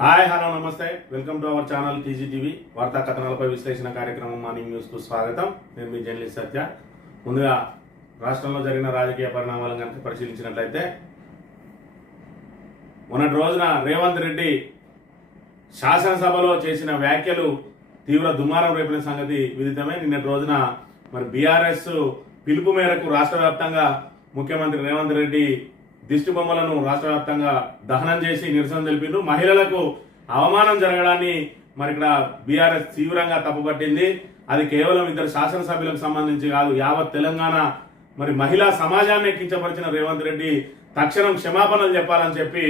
Hi hello నమస్తే welcome to our channel TGTV వార్తా కథనాలపై విశ్లేషణ కార్యక్రమం మార్నింగ్ న్యూస్కు స్వాగతం. నేను మీ జర్నలిస్ట్ సత్య. ముందుగా రాష్ట్రంలో జరిగిన రాజకీయ పరిణామాలను కనుక పరిశీలించినట్లయితే మొన్నటి రోజున రేవంత్ రెడ్డి శాసనసభలో చేసిన వ్యాఖ్యలు తీవ్ర దుమారం రేపిన సంగతి విదితమే. నిన్నటి రోజున మరి బీఆర్ఎస్ పిలుపు మేరకు రాష్ట్ర వ్యాప్తంగా ముఖ్యమంత్రి రేవంత్ రెడ్డి దిష్టి బొమ్మలను రాష్ట్ర వ్యాప్తంగా దహనం చేసి నిరసన తెలిపిండ్రు. మహిళలకు అవమానం జరగడాన్ని మరి ఇక్కడ బీఆర్ఎస్ తీవ్రంగా తప్పుపట్టింది. అది కేవలం ఇద్దరు శాసనసభ్యులకు సంబంధించి కాదు, యావత్ తెలంగాణ మరి మహిళా సమాజాన్ని కించపరిచిన రేవంత్ రెడ్డి తక్షణం క్షమాపణలు చెప్పాలని చెప్పి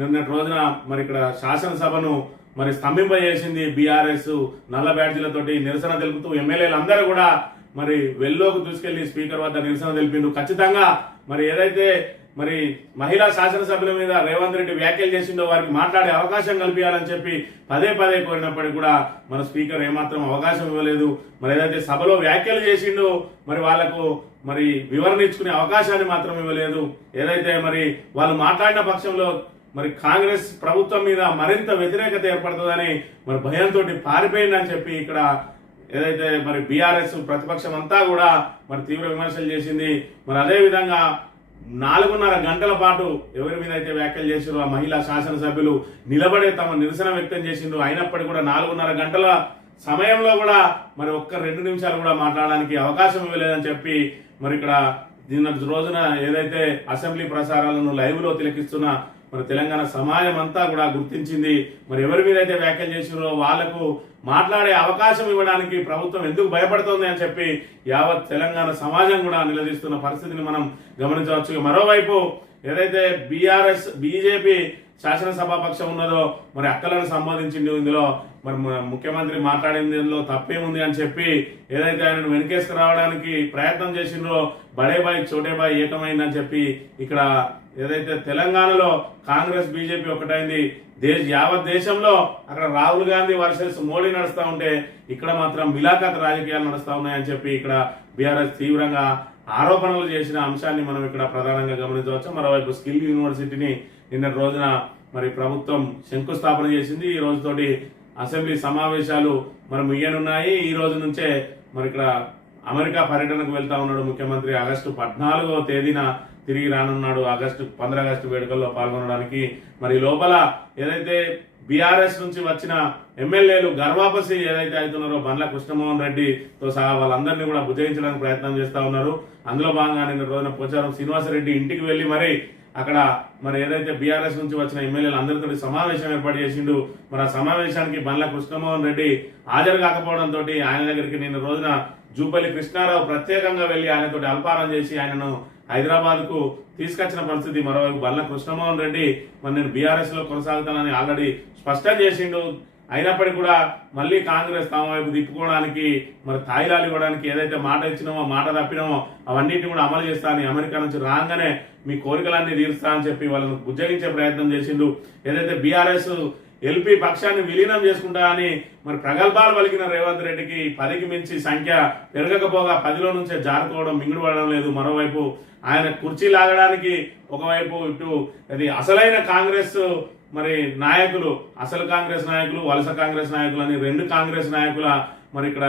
నిన్నటి రోజున మరి ఇక్కడ శాసనసభను మరి స్తంభింపజేసింది బీఆర్ఎస్. నల్ల బ్యాడ్జీలతోటి నిరసన తెలుపుతూ ఎమ్మెల్యేలు అందరూ కూడా మరి వెల్లోకి దూసుకెళ్లి స్పీకర్ వద్ద నిరసన తెలిపిండ్రు. ఖచ్చితంగా మరి ఏదైతే మరి మహిళా శాసనసభ్యుల మీద రేవంత్ రెడ్డి వ్యాఖ్యలు చేసిండో వారికి మాట్లాడే అవకాశం కల్పించాలని చెప్పి పదే పదే కోరినప్పటికీ కూడా మన స్పీకర్ ఏమాత్రం అవకాశం ఇవ్వలేదు. మరి ఏదైతే సభలో వ్యాఖ్యలు చేసిండో మరి వాళ్లకు మరి వివరణ ఇచ్చుకునే అవకాశాన్ని మాత్రం ఇవ్వలేదు. ఏదైతే మరి వాళ్ళు మాట్లాడిన పక్షంలో మరి కాంగ్రెస్ ప్రభుత్వం మీద మరింత వ్యతిరేకత ఏర్పడుతుందని మరి భయంతో పారిపోయిందని చెప్పి ఇక్కడ ఏదైతే మరి బీఆర్ఎస్ ప్రతిపక్షం అంతా కూడా మరి తీవ్ర విమర్శలు చేసింది. మరి అదే విధంగా 4.5 గంటల పాటు ఎవరి మీద అయితే వ్యాఖ్యలు చేసిండ్రో ఆ మహిళా శాసనసభ్యులు నిలబడే తమ నిరసన వ్యక్తం చేసిండ్రు. అయినప్పటికీ కూడా 4.5 గంటల సమయంలో కూడా మరి ఒక్క 2 నిమిషాలు కూడా మాట్లాడడానికి అవకాశం ఇవ్వలేదని చెప్పి మరి ఇక్కడ నిన్నటి రోజున ఏదైతే అసెంబ్లీ ప్రసారాలను లైవ్ లో తిలకిస్తున్న మరి తెలంగాణ సమాజం అంతా కూడా గుర్తించింది. మరి ఎవరి మీద అయితే వ్యాఖ్యలు చేసినారో వాళ్లకు మాట్లాడే అవకాశం ఇవ్వడానికి ప్రభుత్వం ఎందుకు భయపడుతోంది అని చెప్పి యావత్ తెలంగాణ సమాజం కూడా నిలదీస్తున్న పరిస్థితిని మనం గమనించవచ్చు. మరోవైపు ఏదైతే బీఆర్ఎస్ బీజేపీ శాసనసభాపక్షం ఉన్నదో మరి అక్కలను సంబంధించింది ఇందులో మరి ముఖ్యమంత్రి మాట్లాడింది తప్పేముంది అని చెప్పి ఏదైతే ఆయనను వెనకేసుకు రావడానికి ప్రయత్నం చేసిండ్రో బడేబాయి చోటేబాయి ఏకమైందని చెప్పి ఇక్కడ ఏదైతే తెలంగాణలో కాంగ్రెస్ బీజేపీ ఒకటైంది. యావత్ దేశంలో అక్కడ రాహుల్ గాంధీ వర్సెస్ మోడీ నడుస్తూ ఉంటే ఇక్కడ మాత్రం మిలాఖత్ రాజకీయాలు నడుస్తూ ఉన్నాయని చెప్పి ఇక్కడ బీఆర్ఎస్ తీవ్రంగా ఆరోపణలు చేసిన అంశాన్ని మనం ఇక్కడ ప్రధానంగా గమనించవచ్చు. మరోవైపు స్కిల్ యూనివర్సిటీని నిన్నటి రోజున మరి ప్రభుత్వం శంకుస్థాపన చేసింది. ఈ రోజుతోటి అసెంబ్లీ సమావేశాలు మరి ముగియనున్నాయి. ఈ రోజు నుంచే మరి ఇక్కడ అమెరికా పర్యటనకు వెళ్తా ఉన్నాడు ముఖ్యమంత్రి. ఆగస్టు 14వ తేదీన తిరిగి రానున్నాడు. 15 ఆగస్టు వేడుకల్లో పాల్గొనడానికి. మరి లోపల ఏదైతే బీఆర్ఎస్ నుంచి వచ్చిన ఎమ్మెల్యేలు గర్వాపసి ఏదైతే అవుతున్నారో బండ్ల కృష్ణమోహన్ రెడ్డితో సహా వాళ్ళందరినీ కూడా బుజ్జగించడానికి ప్రయత్నం చేస్తా ఉన్నారు. అందులో భాగంగా నిన్న రోజున పోచారం శ్రీనివాసరెడ్డి ఇంటికి వెళ్లి మరి అక్కడ మరి ఏదైతే బీఆర్ఎస్ నుంచి వచ్చిన ఎమ్మెల్యేలు అందరితో సమావేశం ఏర్పాటు చేసిండు. మరి ఆ సమావేశానికి బండ్ల కృష్ణమోహన్ రెడ్డి హాజరు కాకపోవడంతో ఆయన దగ్గరికి నిన్న రోజున జూపల్లి కృష్ణారావు ప్రత్యేకంగా వెళ్లి ఆయనతో అల్పారం చేసి ఆయనను హైదరాబాద్ కు తీసుకొచ్చిన పరిస్థితి. మరోవైపు బండ్ల కృష్ణమోహన్ రెడ్డి మరి నేను బీఆర్ఎస్ లో కొనసాగుతానని ఆల్రెడీ స్పష్టం చేసిండు. అయినప్పటికీ కూడా మళ్ళీ కాంగ్రెస్ తమ వైపు తిప్పుకోవడానికి మరి తాయిలాలు ఇవ్వడానికి ఏదైతే మాట ఇచ్చినామో మాట తప్పినామో అవన్నిటిని కూడా అమలు చేస్తా అని అమెరికా నుంచి రాగానే మీ కోరికలన్నీ తీరుస్తా అని చెప్పి వాళ్ళను బుజ్జగించే ప్రయత్నం చేసిండు. ఏదైతే బీఆర్ఎస్ ఎల్పీ పక్షాన్ని విలీనం చేసుకుంటా అని మరి ప్రగల్భాలు పలికిన రేవంత్ రెడ్డికి 10కి మించి సంఖ్య పెరగకపోగా 10లో నుంచే జారుకోవడం మింగుడు పడడం లేదు. మరోవైపు ఆయన కుర్చీ లాగడానికి ఒకవైపు ఇటు అది అసలైన కాంగ్రెస్ మరి నాయకులు, అసలు కాంగ్రెస్ నాయకులు, వలస కాంగ్రెస్ నాయకులు అని 2 కాంగ్రెస్ నాయకుల మరి ఇక్కడ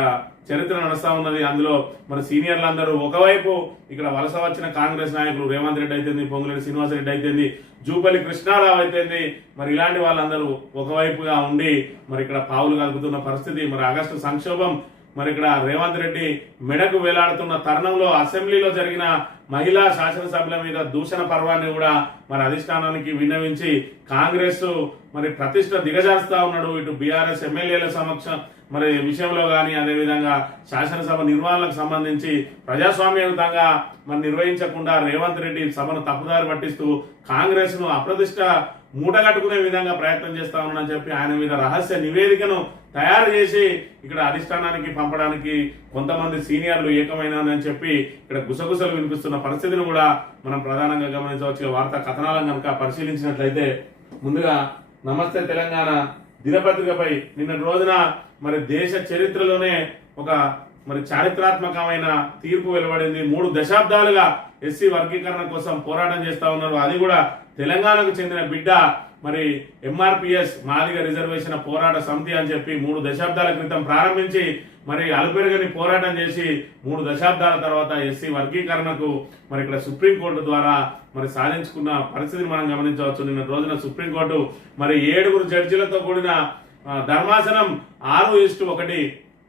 చరిత్ర నడుస్తా ఉన్నది. అందులో మరి సీనియర్లందరూ ఒకవైపు ఇక్కడ వలస వచ్చిన కాంగ్రెస్ నాయకులు రేవంత్ రెడ్డి అయితేంది, పొంగులేటి శ్రీనివాసరెడ్డి అయితేంది, జూపల్లి కృష్ణారావు అయితేంది, మరి ఇలాంటి వాళ్ళందరూ ఒకవైపుగా ఉండి మరి ఇక్కడ పావులు కలుపుతున్న పరిస్థితి. మరి ఆగస్టు సంక్షోభం మరి ఇక్కడ రేవంత్ రెడ్డి మెడకు వేలాడుతున్న తరుణంలో అసెంబ్లీలో జరిగిన మహిళా శాసనసభ్యుల మీద దూషణ పర్వాన్ని కూడా మరి అధిష్టానానికి విన్నవించి కాంగ్రెస్ మరి ప్రతిష్ట దిగజారుస్తా ఉన్నాడు. ఇటు బీఆర్ఎస్ ఎమ్మెల్యేల సమక్షం మరి విషయంలో కానీ అదేవిధంగా శాసనసభ నిర్వహణకు సంబంధించి ప్రజాస్వామ్యయుతంగా మరి నిర్వహించకుండా రేవంత్ రెడ్డి సభను తప్పుదారి పట్టిస్తూ కాంగ్రెస్ ను అప్రతిష్ట మూటగట్టుకునే విధంగా ప్రయత్నం చేస్తా ఉన్నానని చెప్పి ఆయన మీద రహస్య నివేదికను తయారు చేసి ఇక్కడ అధిష్టానానికి పంపడానికి కొంతమంది సీనియర్లు ఏకమైనానని చెప్పి ఇక్కడ గుసగుసలు వినిపిస్తున్న పరిస్థితిని కూడా మనం ప్రధానంగా గమనించవచ్చు. వార్తా కథనాలను కనుక పరిశీలించినట్లయితే ముందుగా నమస్తే తెలంగాణ దినపత్రికపై నిన్నటి రోజున మరి దేశ చరిత్రలోనే ఒక మరి చారిత్రాత్మకమైన తీర్పు వెలువడింది. 3 దశాబ్దాలుగా ఎస్సీ వర్గీకరణ కోసం పోరాటం చేస్తా ఉన్నారు. అది కూడా తెలంగాణకు చెందిన బిడ్డ మరి ఎంఆర్పిఎస్ మాదిగ రిజర్వేషన్ పోరాట సమితి అని చెప్పి 3 దశాబ్దాల క్రితం ప్రారంభించి మరి అలుపెరగని పోరాటం చేసి 3 దశాబ్దాల తర్వాత ఎస్సీ వర్గీకరణకు మరి ఇక్కడ సుప్రీంకోర్టు ద్వారా మరి సాధించుకున్న పరిస్థితిని మనం గమనించవచ్చు. నిన్న రోజున సుప్రీంకోర్టు మరి 7 జడ్జిలతో కూడిన ధర్మాసనం 6:1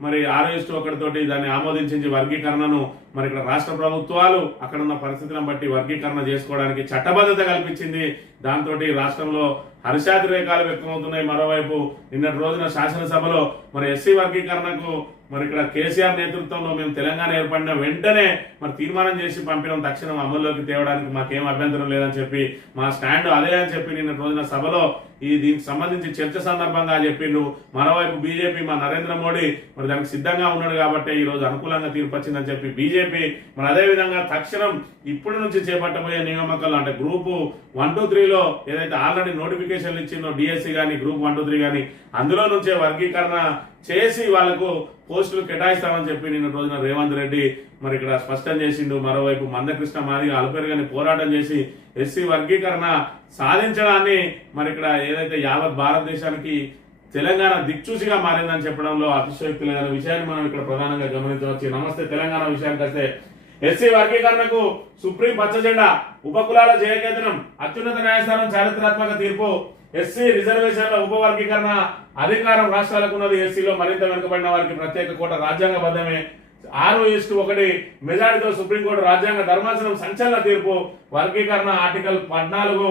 మరి 6:1 తోటి దాన్ని ఆమోదించి వర్గీకరణను మరి ఇక్కడ రాష్ట్ర ప్రభుత్వాలు అక్కడ ఉన్న పరిస్థితులను బట్టి వర్గీకరణ చేసుకోవడానికి చట్టబద్ధత కల్పించింది. దాంతో రాష్ట్రంలో హర్షాతిరేకాలు వ్యక్తమవుతున్నాయి. మరోవైపు నిన్నటి రోజున శాసనసభలో మరి ఎస్సీ వర్గీకరణకు మరి ఇక్కడ కేసీఆర్ నేతృత్వంలో మేము తెలంగాణ ఏర్పడిన వెంటనే మరి తీర్మానం చేసి పంపిన తక్షణం అమల్లోకి తేవడానికి మాకేం అభ్యంతరం లేదని చెప్పి మా స్టాండ్ అదే అని చెప్పి నిన్న రోజున సభలో దీనికి సంబంధించి చర్చ సందర్భంగా చెప్పిండు. మరోవైపు బీజేపీ మా నరేంద్ర మోడీ మరి దానికి సిద్ధంగా ఉన్నాడు కాబట్టి ఈ రోజు అనుకూలంగా తీర్పు వచ్చిందని చెప్పి బీజేపీ మరి అదే విధంగా తక్షణం ఇప్పటి నుంచి చేపట్టబోయే నియామకాలు అంటే గ్రూప్ 1, 2, 3లో ఏదైతే ఆల్రెడీ నోటిఫికేషన్లు ఇచ్చిందో డిఎస్సి కానీ గ్రూప్ 1, 2, 3 కానీ అందులో నుంచే వర్గీకరణ చేసి వాళ్లకు పోస్టులు కేటాయిస్తామని చెప్పి నిన్న రోజున రేవంత్ రెడ్డి మరి ఇక్కడ స్పష్టం చేసిండు. మరోవైపు మందకృష్ణ మాదిగ అలుపెరగని పోరాటం చేసి ఎస్సీ వర్గీకరణ సాధించడాన్ని మరి ఇక్కడ ఏదైతే యావత్ భారతదేశానికి తెలంగాణ దిక్చూసిగా మారిందని చెప్పడంలో అతిశయోక్తి లేదనే విషయాన్ని మనం ఇక్కడ ప్రధానంగా గమనించవచ్చు. నమస్తే తెలంగాణ విషయానికి వస్తే ఎస్సీ వర్గీకరణకు సుప్రీం పచ్చజెండా, ఉపకులాల జయకేతనం, అత్యున్నత న్యాయస్థానం చారిత్రాత్మక తీర్పు, ఎస్సీ రిజర్వేషన్ల ఉపవర్గీకరణ అధికారం రాష్ట్రాలకు ఉన్నది. ఎస్సీలో మరింత వెనుకబడిన వారికి ప్రత్యేక కోట రాజ్యాంగబద్ధమే. 6:1 మెజారిటీతో సుప్రీంకోర్టు రాజ్యాంగ ధర్మాసనం సంచలన తీర్పు. వర్గీకరణ ఆర్టికల్ 14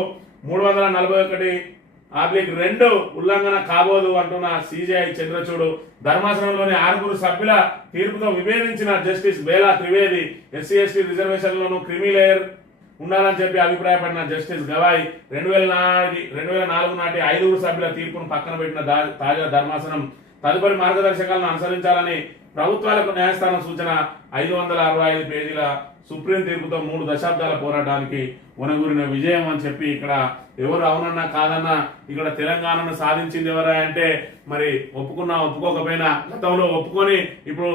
341(2) ఉల్లంఘన కాబోదు అంటున్న సిజేఐ చంద్రచూడ్. ధర్మాసనంలోని 6 సభ్యుల తీర్పుతో విభేదించిన justice Bela Trivedi. SC ST రిజర్వేషన్లోనూ క్రిమి లేయర్ ఉండాలని చెప్పి అభిప్రాయపడిన జస్టిస్ గవాయ్ 2004 నాటి 5 సభ్యుల తీర్పును పక్కన పెట్టిన తాజా ధర్మాసనం తదుపరి మార్గదర్శకాలను అనుసరించాలని ప్రభుత్వాలకు న్యాయస్థానం సూచన. 565 పేజీల సుప్రీం తీర్పుతో 3 దశాబ్దాల పోరాటానికి ఉనగూరిన విజయం అని చెప్పి ఇక్కడ ఎవరు అవునన్నా కాదన్నా ఇక్కడ తెలంగాణను సాధించింది ఎవరా అంటే మరి ఒప్పుకున్నా ఒప్పుకోకపోయినా గతంలో ఒప్పుకొని ఇప్పుడు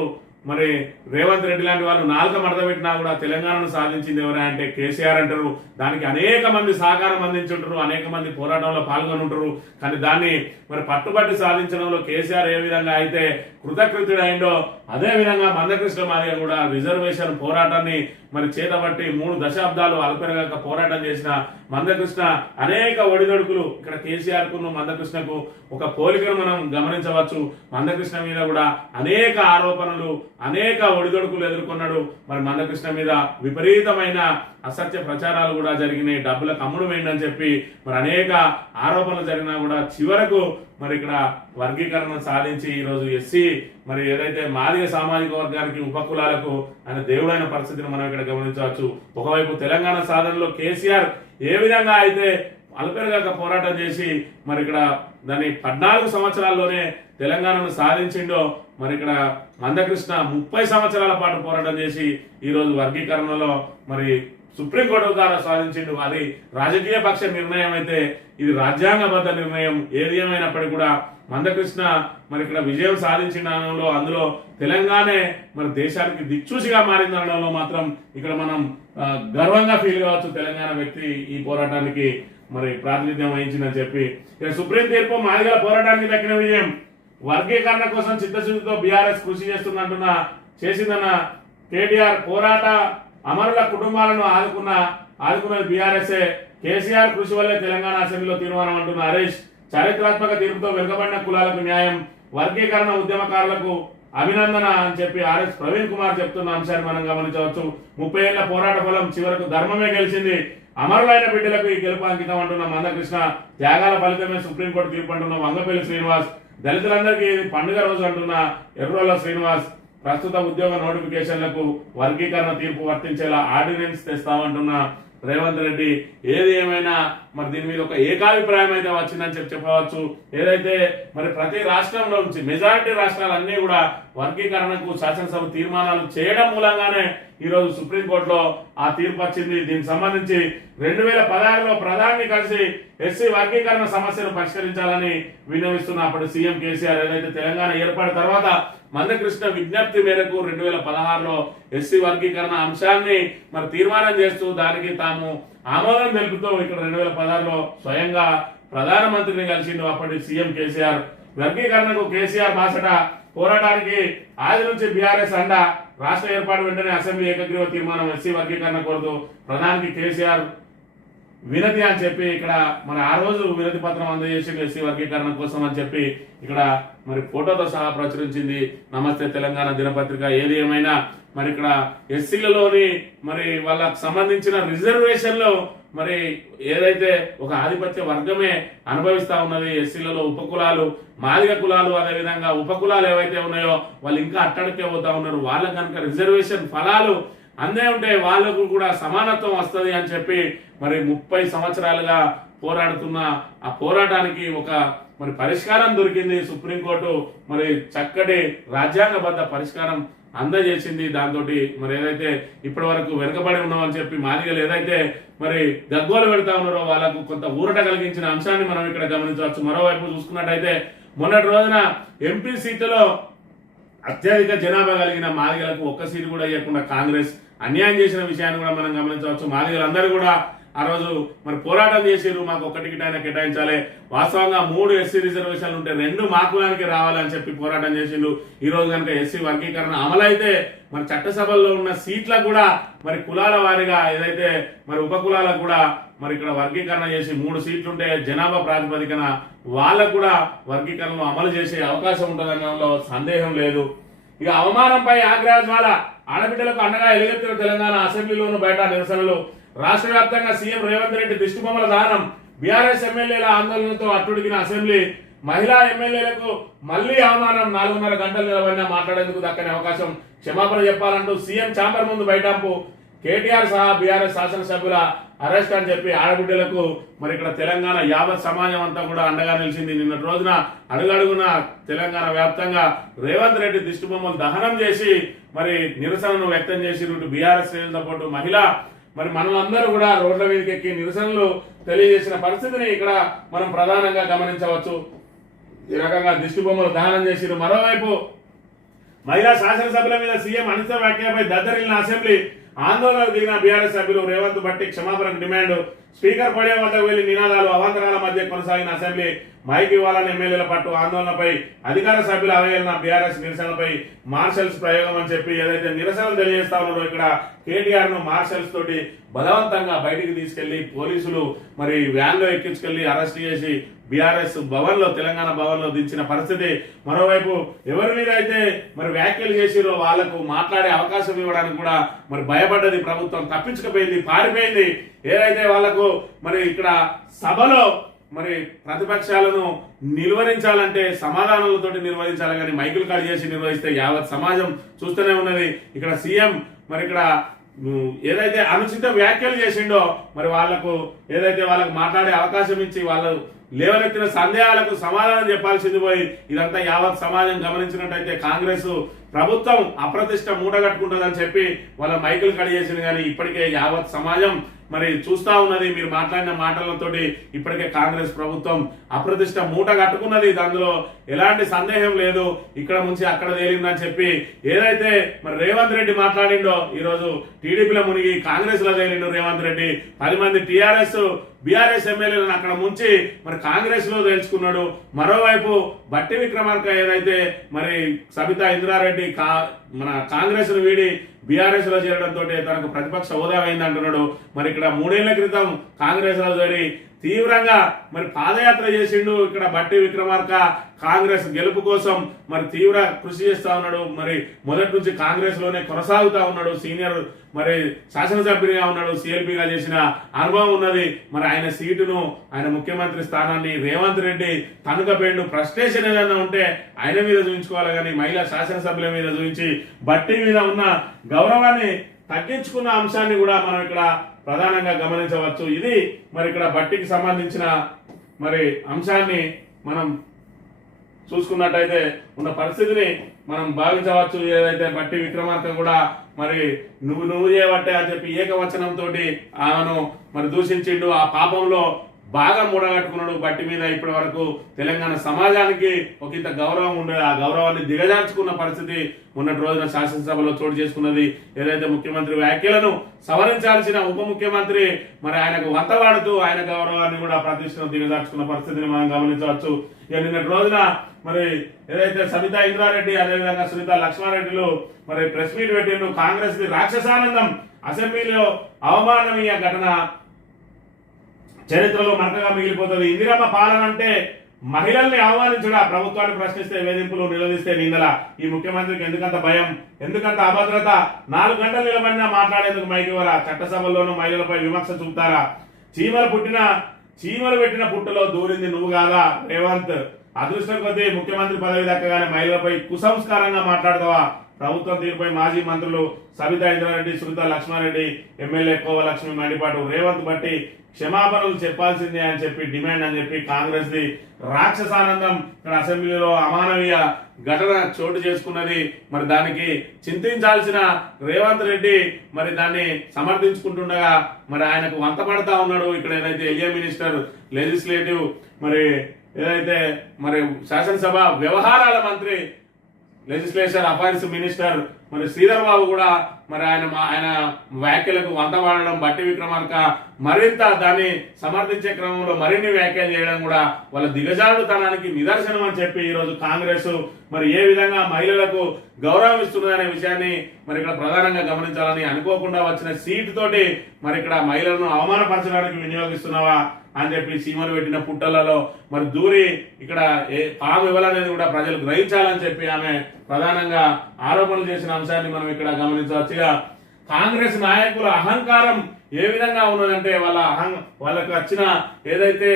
మరి రేవంత్ రెడ్డి లాంటి వాళ్ళు నాలుక మడత పెట్టినా కూడా తెలంగాణను సాధించింది ఎవరా అంటే కేసీఆర్ అంటారు. దానికి అనేక మంది సహకారం అందించుంటారు, అనేక మంది పోరాటంలో పాల్గొని ఉంటారు. కానీ దాన్ని మరి పట్టుబట్టి సాధించడంలో కేసీఆర్ ఏ విధంగా అయితే కృతకృత్యుడైందో అదే విధంగా మందకృష్ణ మాదిగ కూడా రిజర్వేషన్ పోరాటాన్ని మరి చేతబట్టి 3 దశాబ్దాలు అలుపెరగక పోరాటం చేసిన మందకృష్ణ అనేక ఒడిదొడుకులు ఇక్కడ కేసీఆర్ కు మందకృష్ణకు ఒక పోలికను మనం గమనించవచ్చు. మందకృష్ణ మీద కూడా అనేక ఆరోపణలు, అనేక ఒడిదొడుకులు ఎదుర్కొన్నాడు. మరి మందకృష్ణ మీద విపరీతమైన అసత్య ప్రచారాలు కూడా జరిగినాయి. డబ్బులకు అమ్ముడు వేయండి చెప్పి మరి అనేక ఆరోపణలు జరిగినా కూడా చివరకు మరి ఇక్కడ వర్గీకరణ సాధించి ఈరోజు ఎస్సీ మరి ఏదైతే మాదిగ సామాజిక వర్గానికి ఉపకులాలకు ఆయన దేవుడైన పరిస్థితిని మనం ఇక్కడ గమనించవచ్చు. ఒకవైపు తెలంగాణ సాధనలో కేసీఆర్ ఏ విధంగా అయితే అలుపెరగాక పోరాటం చేసి మరి ఇక్కడ దాన్ని 14 సంవత్సరాల్లోనే తెలంగాణను సాధించిండో మరి ఇక్కడ మందకృష్ణ 30 సంవత్సరాల పాటు పోరాటం చేసి ఈ రోజు వర్గీకరణలో మరి సుప్రీంకోర్టు ద్వారా సాధించిండు. అది రాజకీయ పక్ష నిర్ణయం అయితే ఇది రాజ్యాంగబద్ధ నిర్ణయం. ఏది ఏమైనప్పటికీ కూడా మందకృష్ణ మరి ఇక్కడ విజయం సాధించడంలో అందులో తెలంగాణే మరి దేశానికి దిక్చూసిగా మారిందనడంలో మాత్రం ఇక్కడ మనం గర్వంగా ఫీల్ కావచ్చు. తెలంగాణ వ్యక్తి ఈ పోరాటానికి మరి ప్రాతినిధ్యం వహించిందని చెప్పి ఇక సుప్రీం తీర్పు మాదిగల పోరాటానికి దక్కిన విజయం. వర్గీకరణ కోసం చిత్తశుద్ధితో బీఆర్ఎస్ కృషి చేసిందన్న కేటీఆర్ పోరాట అమరుల కుటుంబాలను ఆదుకున్నది బీఆర్ఎస్ఏ. కేసీఆర్ కృషి వల్లే తెలంగాణ అసెంబ్లీలో తీర్మానం అంటున్న హరీష్. చారిత్రాత్మక తీర్పుతో వెనుకబడిన కులాలకు న్యాయం, వర్గీకరణ ఉద్యమకారులకు అభినందన అని చెప్పి ఆర్ఎస్ ప్రవీణ్ కుమార్ చెప్తున్న అంశాన్ని మనం గమనించవచ్చు. 30 ఏళ్ల పోరాట ఫలం చివరకు ధర్మమే గెలిచింది. అమరులైన బిడ్డలకు ఈ గెలుపు అంకితం అంటున్న మందకృష్ణ. త్యాగాల ఫలితమే సుప్రీంకోర్టు తీర్పు అంటున్న వంగపల్లి శ్రీనివాస్. దళితులందరికీ పండుగ రోజు అంటున్న ఎర్రోల శ్రీనివాస్. ప్రస్తుత ఉద్యోగ నోటిఫికేషన్లకు వర్గీకరణ తీర్పు వర్తించేలా ఆర్డినెన్స్ తెస్తామంటున్న రేవంత్ రెడ్డి. ఏది ఏమైనా మరి దీని మీద ఒక ఏకాభిప్రాయం అయితే వచ్చిందని చెప్పవచ్చు. ఏదైతే మరి ప్రతి రాష్ట్రంలో నుంచి మెజారిటీ రాష్ట్రాలన్నీ కూడా వర్గీకరణకు శాసనసభ తీర్మానాలు చేయడం మూలంగానే ఈరోజు సుప్రీంకోర్టులో ఆ తీర్పు వచ్చింది. దీనికి సంబంధించి 2016లో ప్రధాని కలిసి ఎస్సీ వర్గీకరణ సమస్యను పరిష్కరించాలని విన్నవిస్తున్న అప్పటి సీఎం కేసీఆర్ ఏదైతే తెలంగాణ ఏర్పడిన తర్వాత మందకృష్ణ విజ్ఞప్తి మేరకు 2016లో ఎస్సీ వర్గీకరణ అంశాన్ని మరి తీర్మానం చేస్తూ దానికి తాము ఆమోదం తెలుపుతూ ఇక్కడ 2016లో స్వయంగా ప్రధానమంత్రిని కలిసిండు అప్పటి సీఎం కేసీఆర్. వర్గీకరణకు కేసీఆర్ బాసట, పోరాటానికి ఆది నుంచి బీఆర్ఎస్ అండ. రాష్ట్ర ఏర్పాటు వెంటనే అసెంబ్లీ ఏకగ్రీవ తీర్మానం ఎస్సీ వర్గీకరణ కోరుతూ ప్రధానికి కేసీఆర్ వినతి అని చెప్పి ఇక్కడ మరి ఆ రోజు వినతి పత్రం అందజేసి ఎస్సీ వర్గీకరణ కోసం అని చెప్పి ఇక్కడ మరి ఫోటోతో సహా ప్రచురించింది నమస్తే తెలంగాణ దినపత్రిక. ఏది ఏమైనా మరి ఇక్కడ ఎస్సీలలోని మరి వాళ్ళకు సంబంధించిన రిజర్వేషన్లో మరి ఏదైతే ఒక ఆధిపత్య వర్గమే అనుభవిస్తా ఉన్నది. ఎస్సీలలో ఉపకులాలు, మాదిగ కులాలు, అదేవిధంగా ఉపకులాలు ఏవైతే ఉన్నాయో వాళ్ళు ఇంకా అట్టడికే పోతా ఉన్నారు. వాళ్ళకి కనుక రిజర్వేషన్ ఫలాలు అందే ఉంటే వాళ్ళకు కూడా సమానత్వం వస్తుంది అని చెప్పి మరి 30 సంవత్సరాలుగా పోరాడుతున్న ఆ పోరాటానికి ఒక మరి పరిష్కారం దొరికింది. సుప్రీంకోర్టు మరి చక్కటి రాజ్యాంగబద్ధ పరిష్కారం అందజేసింది. దాంతో మరి ఏదైతే ఇప్పటి వరకు వెనుకబడి ఉన్నామని చెప్పి మాదిగలు ఏదైతే మరి గగ్గోలు పెడతా ఉన్నారో వాళ్ళకు కొంత ఊరట కలిగించిన అంశాన్ని మనం ఇక్కడ గమనించవచ్చు. మరోవైపు చూసుకున్నట్టయితే మొన్నటి రోజున ఎంపీ సీటులో అత్యధిక జనాభా కలిగిన మాదిగలకు ఒక్క సీటు కూడా ఇవ్వకుండా కాంగ్రెస్ అన్యాయం చేసిన విషయాన్ని కూడా మనం గమనించవచ్చు. మాదిగలందరూ కూడా ఆ రోజు మరి పోరాటం చేసారు, మాకు ఒక్క టికెట్ అయినా కేటాయించాలి. వాస్తవంగా 3 ఎస్సీ రిజర్వేషన్లు ఉంటే 2 మా కులానికి రావాలని చెప్పి పోరాటం చేసిండు. ఈ రోజు కనుక ఎస్సీ వర్గీకరణ అమలైతే మరి చట్టసభల్లో ఉన్న సీట్లకు కూడా మరి కులాల వారీగా ఏదైతే మరి ఉపకులాలకు కూడా మరి ఇక్కడ వర్గీకరణ చేసి 3 సీట్లు ఉంటే జనాభా ప్రాతిపదికన వాళ్ళకు కూడా వర్గీకరణను అమలు చేసే అవకాశం ఉంటుందనడంలో సందేహం లేదు. ఇక అవమానంపై ఆగ్రహ జ్వాల, ఆడబిడ్డలకు అండగా ఎలుగెత్తిన తెలంగాణ. అసెంబ్లీలోను బయట నిరసనలు. రాష్ట్ర వ్యాప్తంగా సీఎం రేవంత్ రెడ్డి దిష్టిబొమ్మల దహనం. బీఆర్ఎస్ ఎమ్మెల్యేల ఆందోళనతో అట్టుడిగిన అసెంబ్లీ. మహిళా ఎమ్మెల్యేలకు మళ్లీ అవమానం. 4.5 గంటలు నిలబడినా మాట్లాడేందుకు దక్కని అవకాశం. క్షమాపణ చెప్పాలంటూ సీఎం ఛాంబర్ ముందు బైఠాంపు. కేటీఆర్ సహా బీఆర్ఎస్ శాసనసభ్యుల అరెస్ట్ అని చెప్పి ఆడబిడ్డలకు మరి ఇక్కడ తెలంగాణ యావత్ సమాజం అంతా కూడా అండగా నిలిచింది. నిన్నటి రోజున అడుగడుగున తెలంగాణ వ్యాప్తంగా రేవంత్ రెడ్డి దిష్టిబొమ్మలు దహనం చేసి మరి నిరసనను వ్యక్తం చేసి బీఆర్ఎస్ శ్రేణులతో పాటు మహిళా మరి మనలందరూ కూడా రోడ్ల మీదకి ఎక్కి నిరసనలు తెలియజేసిన పరిస్థితిని ఇక్కడ మనం ప్రధానంగా గమనించవచ్చు. ఈ రకంగా దిష్టిబొమ్మలు దహనం చేసిరు. మరోవైపు మహిళా శాసనసభ్యుల మీద సీఎం అనిత వ్యాఖ్యపై దద్దరిల్లిన అసెంబ్లీ. ఆందోళనకు దిగిన బీఆర్ఎస్ సభ్యులు. రేవంత్ బట్టి క్షమాపణకు డిమాండ్. స్పీకర్ పడే వద్దకు వెళ్లి నినాదాలు. అవాంతరాల మధ్య కొనసాగిన అసెంబ్లీ. మైక్ ఇవ్వాలని ఎమ్మెల్యేల పట్టు. ఆందోళనపై అధికార సభ్యుల అవహేళన. బీఆర్ఎస్ నిరసనపై మార్షల్స్ ప్రయోగం అని చెప్పి ఏదైతే నిరసనలు తెలియజేస్తా ఉన్నారో ఇక్కడ కేటీఆర్ ను మార్షల్స్ తోటి బలవంతంగా బయటికి తీసుకెళ్లి పోలీసులు మరి వ్యాన్ లో ఎక్కించుకెళ్లి అరెస్ట్ చేసి బీఆర్ఎస్ భవన్ లో, తెలంగాణ భవన్ లో దించిన పరిస్థితి. మరోవైపు ఎవరి మీద అయితే మరి వ్యాఖ్యలు చేసిరో వాళ్లకు మాట్లాడే అవకాశం ఇవ్వడానికి కూడా మరి భయపడ్డది ప్రభుత్వం. తప్పించుకుపోయింది, పారిపోయింది. ఏదైతే వాళ్లకు మరి ఇక్కడ సభలో మరి ప్రతిపక్షాలను నిర్వహించాలంటే సమాధానాలతోటి నిర్వహించాలి, కానీ మైకులు కట్ చేసి నిర్వహిస్తే యావత్ సమాజం చూస్తూనే ఉన్నది. ఇక్కడ సీఎం మరి ఇక్కడ ఏదైతే అనుచిత వ్యాఖ్యలు చేసిండో మరి వాళ్లకు ఏదైతే వాళ్ళకు మాట్లాడే అవకాశం ఇచ్చి వాళ్ళు లేవనెత్తిన సందేహాలకు సమాధానం చెప్పాల్సింది పోయి ఇదంతా యావత్ సమాజం గమనించినట్టయితే కాంగ్రెస్ ప్రభుత్వం అప్రతిష్ట మూట కట్టుకుంటుందని చెప్పి వాళ్ళ మైకులు కట్ చేసింది. కానీ ఇప్పటికే యావత్ సమాజం మరి చూస్తా ఉన్నది. మీరు మాట్లాడిన మాటలతోటి ఇప్పటికే కాంగ్రెస్ ప్రభుత్వం అప్రతిష్ట మూట కట్టుకున్నది. దానిలో ఎలాంటి సందేహం లేదు. ఇక్కడ నుంచి అక్కడ తేలిందని చెప్పి ఏదైతే మరి రేవంత్ రెడ్డి మాట్లాడిండో ఈరోజు టీడీపీలో మునిగి కాంగ్రెస్ లో తేలిండు రేవంత్ రెడ్డి. 10 మంది టీఆర్ఎస్ బీఆర్ఎస్ ఎమ్మెల్యేలను అక్కడ ముంచి మరి కాంగ్రెస్ లో తెలుసుకున్నాడు. మరోవైపు బట్టి విక్రమార్క ఏదైతే మరి సబితా ఇంద్రారెడ్డి మన కాంగ్రెస్ ను వీడి బీఆర్ఎస్ లో చేరడంతో తనకు ప్రతిపక్ష హోదా అయింది అంటున్నాడు. మరి ఇక్కడ 3 ఏళ్ల క్రితం కాంగ్రెస్ లో చేరి తీవ్రంగా మరి పాదయాత్ర చేసిండు. ఇక్కడ బట్టి విక్రమార్క కాంగ్రెస్ గెలుపు కోసం మరి తీవ్ర కృషి చేస్తా ఉన్నాడు. మరి మొదటి నుంచి కాంగ్రెస్ లోనే కొనసాగుతా ఉన్నాడు. సీనియర్ మరి శాసనసభ్యునిగా ఉన్నాడు. సిఎల్పీగా చేసిన అనుభవం ఉన్నది. మరి ఆయన సీటును, ఆయన ముఖ్యమంత్రి స్థానాన్ని రేవంత్ రెడ్డి తనుకపెండు. ఫ్రస్ట్రేషన్ ఏదైనా ఉంటే ఆయన మీద చూపించుకోవాలి, కానీ మహిళా శాసనసభ్యుల మీద చూపించి బట్టి మీద ఉన్న గౌరవాన్ని తగ్గించుకున్న అంశాన్ని కూడా మనం ఇక్కడ ప్రధానంగా గమనించవచ్చు. ఇది మరి ఇక్కడ బట్టికి సంబంధించిన మరి అంశాన్ని మనం చూసుకున్నట్టయితే ఉన్న పరిస్థితిని మనం భావించవచ్చు. ఏదైతే బట్టి విక్రమార్క కూడా మరి నువ్వు చేయబట్టే అని చెప్పి ఏకవచనంతో ఆమెను మరి దూషించిండు. ఆ పాపంలో బాగా మూడగట్టుకున్నాడు బట్టి మీద. ఇప్పటి వరకు తెలంగాణ సమాజానికి ఒక ఇంత గౌరవం ఉండేది, ఆ గౌరవాన్ని దిగజార్చుకున్న పరిస్థితి మొన్నటి రోజున శాసనసభలో చోటు చేసుకున్నది. ఏదైతే ముఖ్యమంత్రి వ్యాఖ్యలను సవరించాల్సిన ఉప ముఖ్యమంత్రి మరి ఆయనకు వంతవాడుతూ ఆయన గౌరవాన్ని కూడా ప్రతిష్టను దిగజార్చుకున్న పరిస్థితిని మనం గమనించవచ్చు. ఇక నిన్నటి రోజున మరి ఏదైతే సబితా ఇంద్రారెడ్డి అదేవిధంగా సునీత లక్ష్మారెడ్డిలు మరి ప్రెస్ మీట్ పెట్టిండు. కాంగ్రెస్ ది రాక్షసానందం, అసెంబ్లీలో అవమాననీయ ఘటన చరిత్రలో మరకగా మిగిలిపోతుంది. ఇందిరమ్మ పాలన అంటే మహిళల్ని ఆహ్వానించడా, ప్రభుత్వాన్ని ప్రశ్నిస్తే వేధింపులు, నిలదీస్తే నిందల. ఈ ముఖ్యమంత్రికి ఎందుకంత భయం, ఎందుకంత అభద్రత? 4 గంటలు నిలబడినా మాట్లాడేందుకు మైకివరా? చట్టసభల్లోనూ మహిళలపై విమర్శ చూపుతారా? చీమలు పెట్టిన పుట్టలో దూరింది నువ్వు కాదా రేవంత్? అదృష్టం కొద్దీ ముఖ్యమంత్రి పదవి దక్కగానే మహిళలపై కుసంస్కారంగా మాట్లాడతావా? ప్రభుత్వం తీరుపై మాజీ మంత్రులు సబితా ఇంద్రారెడ్డి, సునీత లక్ష్మారెడ్డి, ఎమ్మెల్యే కోవలక్ష్మి మండిపాటు. రేవంత్ బట్టి క్షమాపణలు చెప్పాల్సిందే అని చెప్పి డిమాండ్ అని చెప్పి కాంగ్రెస్ ది రాక్షసానందం ఇక్కడ అసెంబ్లీలో అమానవీయ ఘటన చోటు చేసుకున్నది. మరి దానికి చింతించాల్సిన రేవంత్ రెడ్డి మరి దాన్ని సమర్థించుకుంటుండగా మరి ఆయనకు వంత పడతా ఉన్నాడు. ఇక్కడ ఏదైతే ఏరియా మినిస్టర్ లెజిస్లేటివ్ మరి ఏదైతే మరి శాసనసభ వ్యవహారాల మంత్రి లెజిస్లేషన్ అఫైర్స్ మినిస్టర్ మరి శ్రీధర్ బాబు కూడా మరి ఆయన వ్యాఖ్యలకు వంత వాడడం, బట్టి విక్రమార్క మరింత దాన్ని సమర్థించే క్రమంలో మరిన్ని వ్యాఖ్యలు చేయడం కూడా వాళ్ళ దిగజారుడుతనానికి నిదర్శనం అని చెప్పి ఈరోజు కాంగ్రెస్ మరి ఏ విధంగా మహిళలకు గౌరవం ఇస్తున్నదనే విషయాన్ని మరి ఇక్కడ ప్రధానంగా గమనించాలని, అనుకోకుండా వచ్చిన సీటు తోటి మరి ఇక్కడ మహిళలను అవమానపరచడానికి వినియోగిస్తున్నావా అని చెప్పి చీమలు పెట్టిన పుట్టలలో మరి దూరి ఇక్కడ పాము ఇవ్వాలనేది కూడా ప్రజలు గ్రహించాలని చెప్పి ఆమె ప్రధానంగా ఆరోపణలు చేసిన అంశాన్ని మనం ఇక్కడ గమనించవచ్చుగా. కాంగ్రెస్ నాయకుల అహంకారం ఏ విధంగా ఉన్నదంటే వాళ్ళకు వచ్చిన ఏదైతే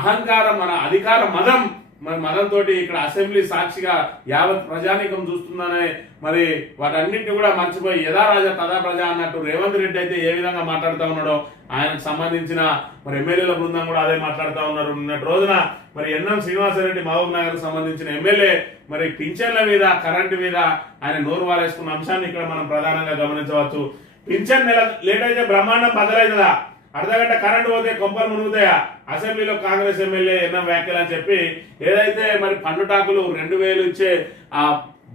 అహంకారం, మన అధికార మదం, మరి మదంతో ఇక్కడ అసెంబ్లీ సాక్షిగా యావత్ ప్రజానీకం చూస్తుందనే మరి వాటన్నింటినీ కూడా మర్చిపోయి యథా రాజా తదా ప్రజ అన్నట్టు రేవంత్ రెడ్డి అయితే ఏ విధంగా మాట్లాడుతూ ఉన్నాడో ఆయనకు సంబంధించిన మరి ఎమ్మెల్యేల బృందం కూడా అదే మాట్లాడుతూ ఉన్నారు. నిన్నటి రోజున మరి ఎన్ఎం శ్రీనివాసరెడ్డి మహబూబ్ నగర్ సంబంధించిన ఎమ్మెల్యే మరి పింఛన్ల మీద, కరెంటు మీద ఆయన నోరు వారేసుకున్న అంశాన్ని ఇక్కడ మనం ప్రధానంగా గమనించవచ్చు. పింఛన్ నెల లేట్ అయితే బ్రహ్మాండం బదలవుతుందా? అర్ధగంట కరెంటు పోతే కొంపలు మునుగుతాయా? అసెంబ్లీలో కాంగ్రెస్ ఎమ్మెల్యే ఎన్నో వ్యాఖ్యలు అని చెప్పి ఏదైతే మరి పండుటాకులు 2000 ఇచ్చే ఆ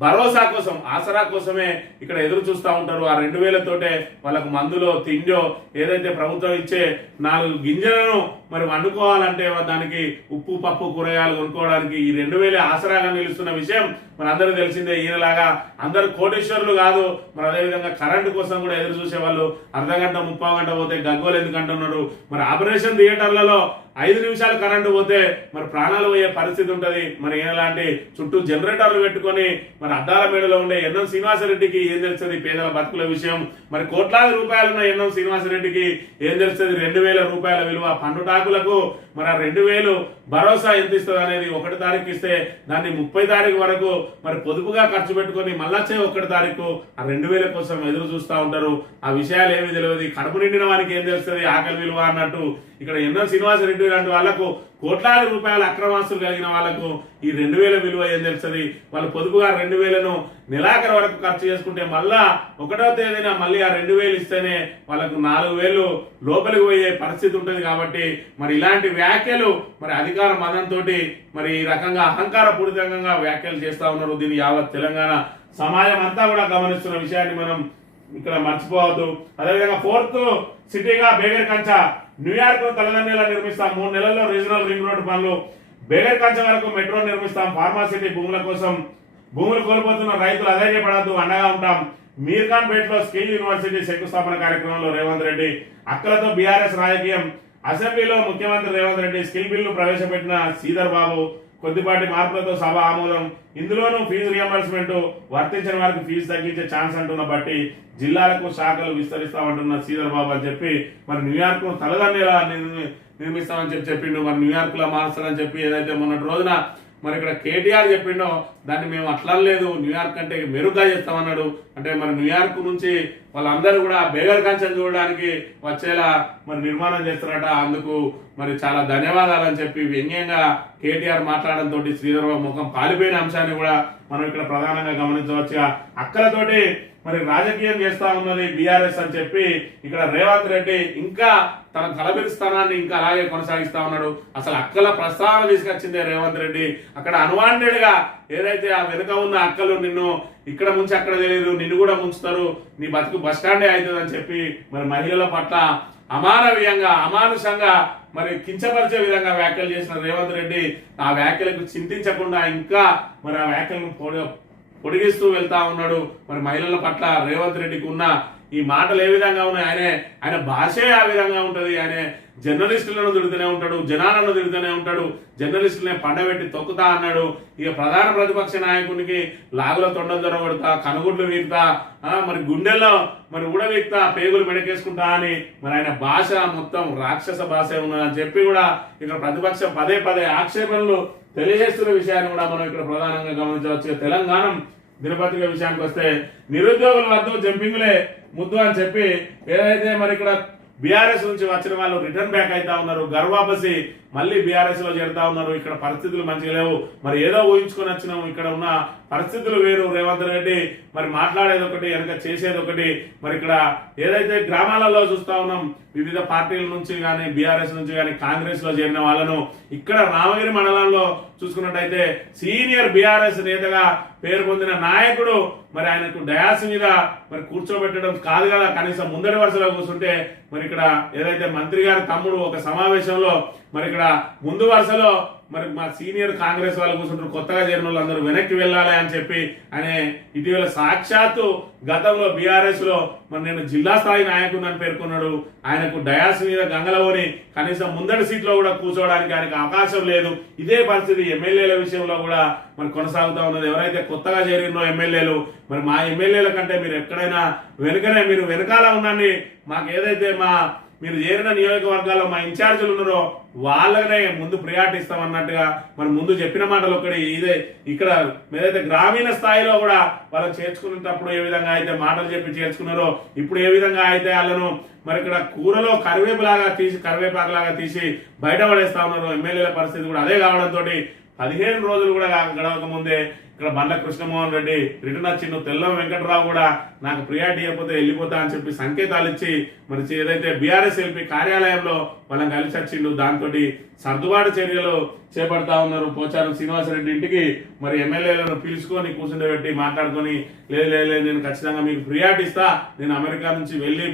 భరోసా కోసం, ఆసరా కోసమే ఇక్కడ ఎదురు చూస్తూ ఉంటారు. ఆ 2000తోటే వాళ్ళకు మందులో, తిండో, ఏదైతే ప్రభుత్వం ఇచ్చే 4 గింజలను మరి వండుకోవాలంటే దానికి ఉప్పు, పప్పు, కూరగాయలు కొనుక్కోవడానికి ఈ 2000 ఆసరాగా నిలుస్తున్న విషయం మరి అందరూ తెలిసిందే. ఈయనలాగా అందరు కోటేశ్వరులు కాదు. మరి అదేవిధంగా కరెంటు కోసం కూడా ఎదురు చూసే వాళ్ళు అర్ధగంట, 30 గంట పోతే గగ్గోలు ఎందుకు అంటున్నారు? మరి ఆపరేషన్ థియేటర్లలో 5 నిమిషాలు కరెంటు పోతే మరి ప్రాణాలు పోయే పరిస్థితి ఉంటది. మరి ఎలాంటి చుట్టూ జనరేటర్లు పెట్టుకొని మరి అద్దాల మేడలో ఉండే ఎన్ఎం శ్రీనివాసరెడ్డికి ఏం తెలుస్తుంది పేదల బతుకుల విషయం? మరి కోట్లాది రూపాయలున్న ఎన్ఎం శ్రీనివాసరెడ్డికి ఏం తెలుస్తుంది 2000 రూపాయల విలువ? పండుటాకులకు మరి ఆ 2000 భరోసా ఎంత ఇస్తుంది అనేది 1 తారీఖు ఇస్తే దాన్ని 30 తారీఖు వరకు మరి పొదుపుగా ఖర్చు పెట్టుకొని మళ్ళొచ్చే 1 తారీఖు ఆ 2000 కోసం ఎదురు చూస్తూ ఉంటారు. ఆ విషయాలు ఏమి తెలియదు. కడుపు నిండిన వానికి ఏం తెలుస్తుంది ఆకలి విలువ అన్నట్టు ఇక్కడ ఎన్ఎం శ్రీనివాసరెడ్డి లాంటి వాళ్లకు కోట్లాది రూపాయల అక్రమాస్తులు కలిగిన వాళ్లకు ఈ 2000 విలువ ఏం తెలుస్తుంది? వాళ్ళు పొదుపుగా 2000ను నెలాఖరు వరకు ఖర్చు చేసుకుంటే మళ్ళా 1వ తేదీన మళ్ళీ ఆ 2000 ఇస్తేనే వాళ్ళకు 4000 లోపలికి పోయే పరిస్థితి ఉంటుంది. కాబట్టి మరి ఇలాంటి వ్యాఖ్యలు మరి అధికార మదంతో మరి ఈ రకంగా అహంకార పూరితంగా వ్యాఖ్యలు చేస్తా ఉన్నారు. దీన్ని యావత్ తెలంగాణ సమాజం అంతా కూడా గమనిస్తున్న విషయాన్ని మనం ఇక్కడ మర్చిపోవద్దు. అదేవిధంగా 4th సిటీగా బేగర్ కంచ, న్యూయార్క్ తలదన్నేలా నిర్మిస్తాం. 3 నెలల్లో రీజనల్ రింగ్ రోడ్డు పనులు. బేగర్ కంచ వరకు మెట్రో నిర్మిస్తాం. ఫార్మాసిటీ భూముల కోసం భూములు కోల్పోతున్న రైతులు అధైర్యపడద్దు, అండగా ఉంటాం. మీర్ఖాన్ పేటలో స్కిల్ యూనివర్సిటీ శంకుస్థాపన కార్యక్రమంలో రేవంత్ రెడ్డి. అక్కలతో బీఆర్ఎస్ రాజకీయం. అసెంబ్లీలో ముఖ్యమంత్రి రేవంత్ రెడ్డి స్కిల్ బిల్లు ప్రవేశపెట్టిన శ్రీధర్ బాబు. కొద్దిపాటి మార్పులతో సభ ఆమోదం. ఇందులోనూ ఫీజు రియంబర్స్మెంట్ వర్తించిన వారికి ఫీజు తగ్గించే ఛాన్స్ అంటున్న బట్టి జిల్లాలకు శాఖలు విస్తరిస్తామంటున్న శ్రీధర్ బాబు అని చెప్పి మరి న్యూయార్క్ తలదన్నేలా నిర్మిస్తామని చెప్పిండు. మరి న్యూయార్క్ లో మారుస్తారని చెప్పి ఏదైతే మొన్నటి రోజున మరి ఇక్కడ కేటీఆర్ చెప్పిండో దాన్ని మేము అట్లా లేదు, న్యూయార్క్ అంటే మెరుగ్గా చేస్తామన్నాడు. అంటే మరి న్యూయార్క్ నుంచి వాళ్ళందరూ కూడా బేగర్ కంచెను చూడడానికి వచ్చేలా మరి నిర్మాణం చేస్తారట. అందుకు మరి చాలా ధన్యవాదాలు అని చెప్పి వ్యంగ్యంగా కేటీఆర్ మాట్లాడడంతో శ్రీధర్ బాబు ముఖం పాలిపోయిన అంశాన్ని కూడా మనం ఇక్కడ ప్రధానంగా గమనించవచ్చు. అక్కలతోటి మరి రాజకీయం చేస్తా ఉన్నది బీఆర్ఎస్ అని చెప్పి ఇక్కడ రేవంత్ రెడ్డి ఇంకా తన తలబిరుస్థానాన్ని ఇంకా అలాగే కొనసాగిస్తా ఉన్నాడు. అసలు అక్కల ప్రస్తావన తీసుకొచ్చిందే రేవంత్ రెడ్డి. అక్కడ అన్వాంటెడ్ గా ఏదైతే ఆ వెనుక ఉన్న అక్కలు నిన్ను ఇక్కడ ముంచి అక్కడ తెలియదు, నిన్ను కూడా ముంచుతారు, నీ బతుకు బస్టాండే అవుతుంది అని చెప్పి మరి మహిళల పట్ల అమానవీయంగా అమానుషంగా మరి కించపరిచే విధంగా వ్యాఖ్యలు చేసిన రేవంత్ రెడ్డి ఆ వ్యాఖ్యలకు చింతించకుండా ఇంకా మరి ఆ వ్యాఖ్యలను పొడిగిస్తూ వెళ్తా ఉన్నాడు. మరి మహిళల పట్ల రేవంత్ రెడ్డికి ఉన్న ఈ మాటలు ఏ విధంగా ఉన్నాయి, ఆయన భాషే ఆ విధంగా ఉంటది. ఆయన జర్నలిస్టులను తిడుతూనే ఉంటాడు, జనాలను తిడుతూనే ఉంటాడు, జర్నలిస్టులనే పండబెట్టి తొక్కుతా అన్నాడు. ఇక ప్రధాన ప్రతిపక్ష నాయకునికి లాగుల తొండలు దొరగొడతా, కనుగుడ్లు వీక్తా, మరి గుండెల్లో మరి ఊడవీక్తా, పేగులు మెడకేసుకుంటా అని మరి ఆయన భాష మొత్తం రాక్షస భాష ఉన్నదని చెప్పి కూడా ఇక్కడ ప్రతిపక్షం పదే పదే ఆక్షేపణలు తెలియజేస్తున్న విషయాన్ని కూడా మనం ఇక్కడ ప్రధానంగా గమనించవచ్చు. తెలంగాణ దినపత్రిక విషయానికి వస్తే నిరుద్యోగుల వద్ద జంపింగ్లే ముద్దు అని చెప్పి ఏదైతే మరి ఇక్కడ బీఆర్ఎస్ నుంచి వచ్చిన వాళ్ళు రిటర్న్ బ్యాక్ అవుతా ఉన్నారు, గర్వాపసి మళ్ళీ బీఆర్ఎస్ లో చేరుతా ఉన్నారు. ఇక్కడ పరిస్థితులు మంచిగా లేవు, మరి ఏదో ఊహించుకొని వచ్చినాము, ఇక్కడ ఉన్న పరిస్థితులు వేరు. రేవంత్ రెడ్డి మరి మాట్లాడేది ఒకటి, వెనక చేసేది ఒకటి. మరి ఇక్కడ ఏదైతే గ్రామాలలో చూస్తా ఉన్నాం, వివిధ పార్టీల నుంచి కానీ బీఆర్ఎస్ నుంచి కానీ కాంగ్రెస్ లో చేరిన వాళ్ళను ఇక్కడ రామగిరి మండలంలో చూసుకున్నట్టయితే సీనియర్ బీఆర్ఎస్ నేతగా పేరు పొందిన నాయకుడు మరి ఆయనకు డయాస్ మీద మరి కూర్చోబెట్టడం కాదు కదా, కనీసం ముందడి వరుసలో కూర్చుంటే మరి ఇక్కడ ఏదైతే మంత్రి గారి తమ్ముడు ఒక సమావేశంలో మరి ఇక్కడ ముందు వరుసలో మరి మా సీనియర్ కాంగ్రెస్ వాళ్ళు కూర్చుంటారు, కొత్తగా చేరిన వాళ్ళు అందరూ వెనక్కి వెళ్ళాలి అని చెప్పి ఆయన ఇటీవల సాక్షాత్తు గతంలో బీఆర్ఎస్ లో మరి నేను జిల్లా స్థాయి నాయకుడిని పేర్కొన్నాడు. ఆయనకు డయాస్ మీద గంగలవని కనీసం ముందడి సీట్లో కూడా కూర్చోవడానికి ఆయనకు అవకాశం లేదు. ఇదే పరిస్థితి ఎమ్మెల్యేల విషయంలో కూడా మరి కొనసాగుతా ఉన్నది. ఎవరైతే కొత్తగా చేరినో ఎమ్మెల్యేలు మరి మా ఎమ్మెల్యేల కంటే మీరు ఎక్కడైనా వెనుకనే మీరు వెనకాల ఉండండి, మాకు ఏదైతే మీరు చేరిన నియోజకవర్గాల్లో మా ఇన్ఛార్జీలు ఉన్నారో వాళ్ళనే ముందు ప్రియారిటీ ఇస్తాం అన్నట్టుగా మరి ముందు చెప్పిన మాటలు ఒకటి. ఇదే ఇక్కడ ఏదైతే గ్రామీణ స్థాయిలో కూడా వాళ్ళని చేర్చుకునేటప్పుడు ఏ విధంగా అయితే మాటలు చెప్పి చేర్చుకున్నారో ఇప్పుడు ఏ విధంగా అయితే వాళ్ళను మరి ఇక్కడ కూరలో కరివేపాకులాగా తీసి బయట పడేస్తా ఉన్నారు. ఎమ్మెల్యేల పరిస్థితి కూడా అదే కావడంతో 15 రోజులు కూడా గడవక ముందే ఇక్కడ బండ్ల కృష్ణమోహన్ రెడ్డి రిటర్న్ వచ్చిండు. తెల్లం వెంకటరావు కూడా నాకు ప్రియారిటీ అయిపోతే వెళ్ళిపోతా అని చెప్పి సంకేతాలు ఇచ్చి మరి ఏదైతే బీఆర్ఎస్ ఎల్పీ కార్యాలయంలో వాళ్ళని కలిసి వచ్చిండు. దాంతో సర్దుబాటు చర్యలు చేపడతా ఉన్నారు. పోచారం శ్రీనివాసరెడ్డి ఇంటికి మరి ఎమ్మెల్యేలను పిలుచుకొని కూర్చుండబెట్టి మాట్లాడుకొని లేదు నేను ఖచ్చితంగా మీకు ప్రియారిటీ ఇస్తా, నేను అమెరికా నుంచి వెళ్ళి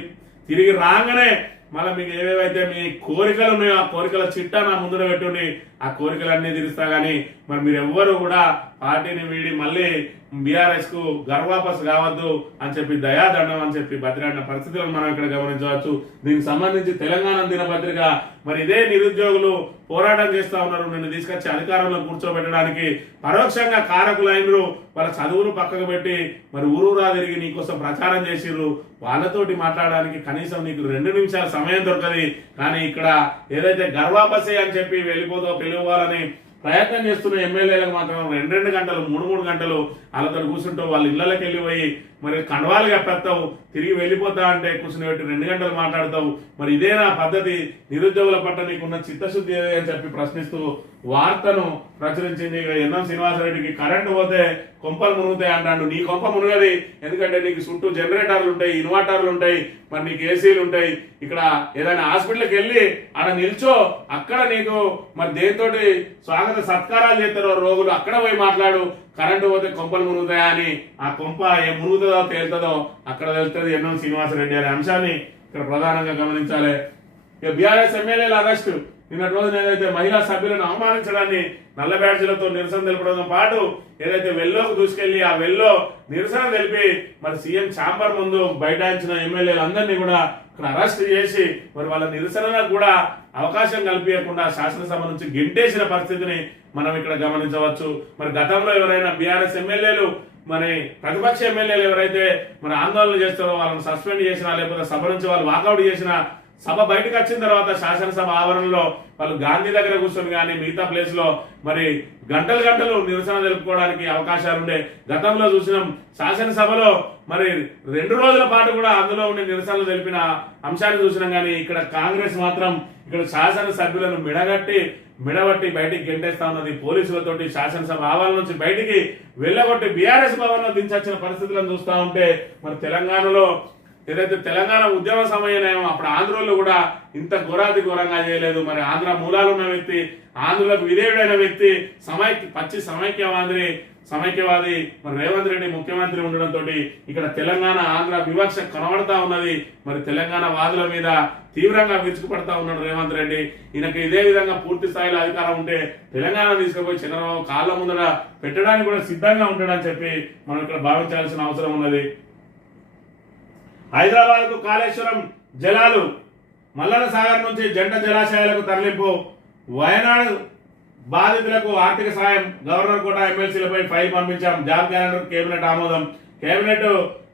తిరిగి రాగానే మళ్ళీ మీకు ఏవేవైతే మీ కోరికలు ఉన్నాయో ఆ కోరికల చిట్టా నా ముందున పెట్టుండి ఆ కోరికలన్నీ తీరుస్తా. కానీ మరి మీరు ఎవ్వరు కూడా పార్టీని వీడి మళ్ళీ బీఆర్ఎస్ కు గర్వాపస్ కావద్దు అని చెప్పి దయాదండం అని చెప్పి బతిరాడిన పరిస్థితులను మనం ఇక్కడ గమనించవచ్చు. దీనికి సంబంధించి తెలంగాణ దినపత్రిక మరి ఇదే నిరుద్యోగులు పోరాటం చేస్తా ఉన్నారు, నిన్ను తీసుకొచ్చి అధికారంలో కూర్చోబెట్టడానికి పరోక్షంగా కారకులైనరు, వాళ్ళ చదువును పక్కకు పెట్టి మరి ఊరూరా తిరిగి నీకోసం ప్రచారం చేసిర్రు. వాళ్ళతోటి మాట్లాడడానికి కనీసం నీకు 2 నిమిషాల సమయం దొరకది. కానీ ఇక్కడ ఏదైతే గర్వాపసే అని చెప్పి పిలువాలని ప్రయత్నం చేస్తున్న ఎమ్మెల్యేలకు మాత్రం 2 గంటలు 3 గంటలు వాళ్ళతో కూర్చుంటావు, వాళ్ళ ఇళ్లకి వెళ్ళిపోయి మరి కండవాలు కప్పెత్తావు, తిరిగి వెళ్ళిపోతా అంటే కూర్చుని పెట్టి 2 గంటలు మాట్లాడతావు. మరి ఇదేనా పద్ధతి? నిరుద్యోగుల పట్ల నీకున్న చిత్తశుద్ధి అని చెప్పి ప్రశ్నిస్తూ వార్తను ప్రచురించింది. ఎన్ఎం శ్రీనివాసరెడ్డికి కరెంటు పోతే కొంపలు మునుగుతాయి అంటాడు. నీ కొంప మునుగది, ఎందుకంటే నీకు చుట్టూ జనరేటర్లు ఉంటాయి, ఇన్వర్టర్లు ఉంటాయి, మరి నీకు ఏసీలు ఉంటాయి. ఇక్కడ ఏదైనా హాస్పిటల్కి వెళ్ళి ఆడ నిల్చో, అక్కడ నీకు మరి దేనితోటి స్వాగత సత్కారాలు చేస్తారో రోగులు, అక్కడ పోయి మాట్లాడు. కరెంటు పోతే కొంపలు మునుగుతాయా అని, ఆ కొంప ఏం మునుగుతుందో తేలుతుందో అక్కడ తెలుస్తుంది ఎన్ఎం శ్రీనివాసరెడ్డి అనే అంశాన్ని ఇక్కడ ప్రధానంగా గమనించాలి. ఇక బీఆర్ఎస్ ఎమ్మెల్యేల అరెస్టు నిన్నటి రోజున ఏదైతే మహిళా సభ్యులను అవమానించడాన్ని నల్ల బ్యాడ్జీలతో నిరసన తెలపడంతో పాటు ఏదైతే వెల్లోకి దూసుకెళ్లి ఆ వెల్లో నిరసన తెలిపి మరి సీఎం ఛాంబర్ ముందు బైఠాయించిన ఎమ్మెల్యేలందరినీ కూడా ఇక్కడ అరెస్ట్ చేసి మరి వాళ్ళ నిరసనలకు కూడా అవకాశం కల్పించకుండా శాసనసభ నుంచి గెంటేసిన పరిస్థితిని మనం ఇక్కడ గమనించవచ్చు. మరి గతంలో ఎవరైనా బీఆర్ఎస్ ఎమ్మెల్యేలు మరి ప్రతిపక్ష ఎమ్మెల్యేలు ఎవరైతే మరి ఆందోళన చేస్తారో వాళ్ళని సస్పెండ్ చేసినా లేకపోతే సభ నుంచి వాళ్ళు వాకౌట్ చేసినా సభ బయటకు వచ్చిన తర్వాత శాసనసభ ఆవరణలో వాళ్ళు గాంధీ దగ్గర కూర్చొని కానీ మిగతా ప్లేస్ లో మరి గంటలు నిరసన తెలుపుకోవడానికి అవకాశాలు ఉండే. గతంలో చూసినాం శాసనసభలో మరి 2 రోజుల పాటు కూడా అందులో ఉండే నిరసనలు తెలిపిన అంశాన్ని చూసినాం. కానీ ఇక్కడ కాంగ్రెస్ మాత్రం ఇక్కడ శాసనసభ్యులను మిడగట్టి మిడబట్టి బయటికి గెంటేస్తా ఉన్నది. పోలీసులతోటి శాసనసభ ఆవరణ నుంచి బయటికి వెళ్ళగొట్టి బీఆర్ఎస్ భవన్లో దించొచ్చిన పరిస్థితులను చూస్తూ ఉంటే మరి తెలంగాణలో ఏదైతే తెలంగాణ ఉద్యమ సమయమో అప్పుడు ఆంధ్రలో కూడా ఇంత ఘోరాతి ఘోరంగా చేయలేదు. మరి ఆంధ్ర మూలాలు ఉన్న వ్యక్తి, ఆంధ్రులకు విధేయుడైన వ్యక్తి, పచ్చి సమైక్యవాది మరి రేవంత్ రెడ్డి ముఖ్యమంత్రి ఉండడంతో ఇక్కడ తెలంగాణ ఆంధ్ర వివక్ష కనబడతా ఉన్నది. మరి తెలంగాణ వాదుల మీద తీవ్రంగా విరుచుకుపడతా ఉన్నాడు రేవంత్ రెడ్డి. ఈయనకి ఇదే విధంగా పూర్తి స్థాయిలో అధికారం ఉంటే తెలంగాణ తీసుకుపోయి చంద్రబాబు కాళ్ళ ముందర పెట్టడానికి కూడా సిద్ధంగా ఉంటాడని చెప్పి మనం ఇక్కడ భావించాల్సిన అవసరం ఉన్నది. హైదరాబాద్ కు కాళేశ్వరం జలాలు, మల్లన సాగర్ నుంచి జంట జలాశయాలకు తరలింపు, వయనాడు బాధితులకు ఆర్థిక సాయం, గవర్నర్ కోట ఎమ్మెల్సీలపై ఫైల్ పంపించాం, జాబ్ క్యాలెండర్ కేబినెట్ ఆమోదం, కేబినెట్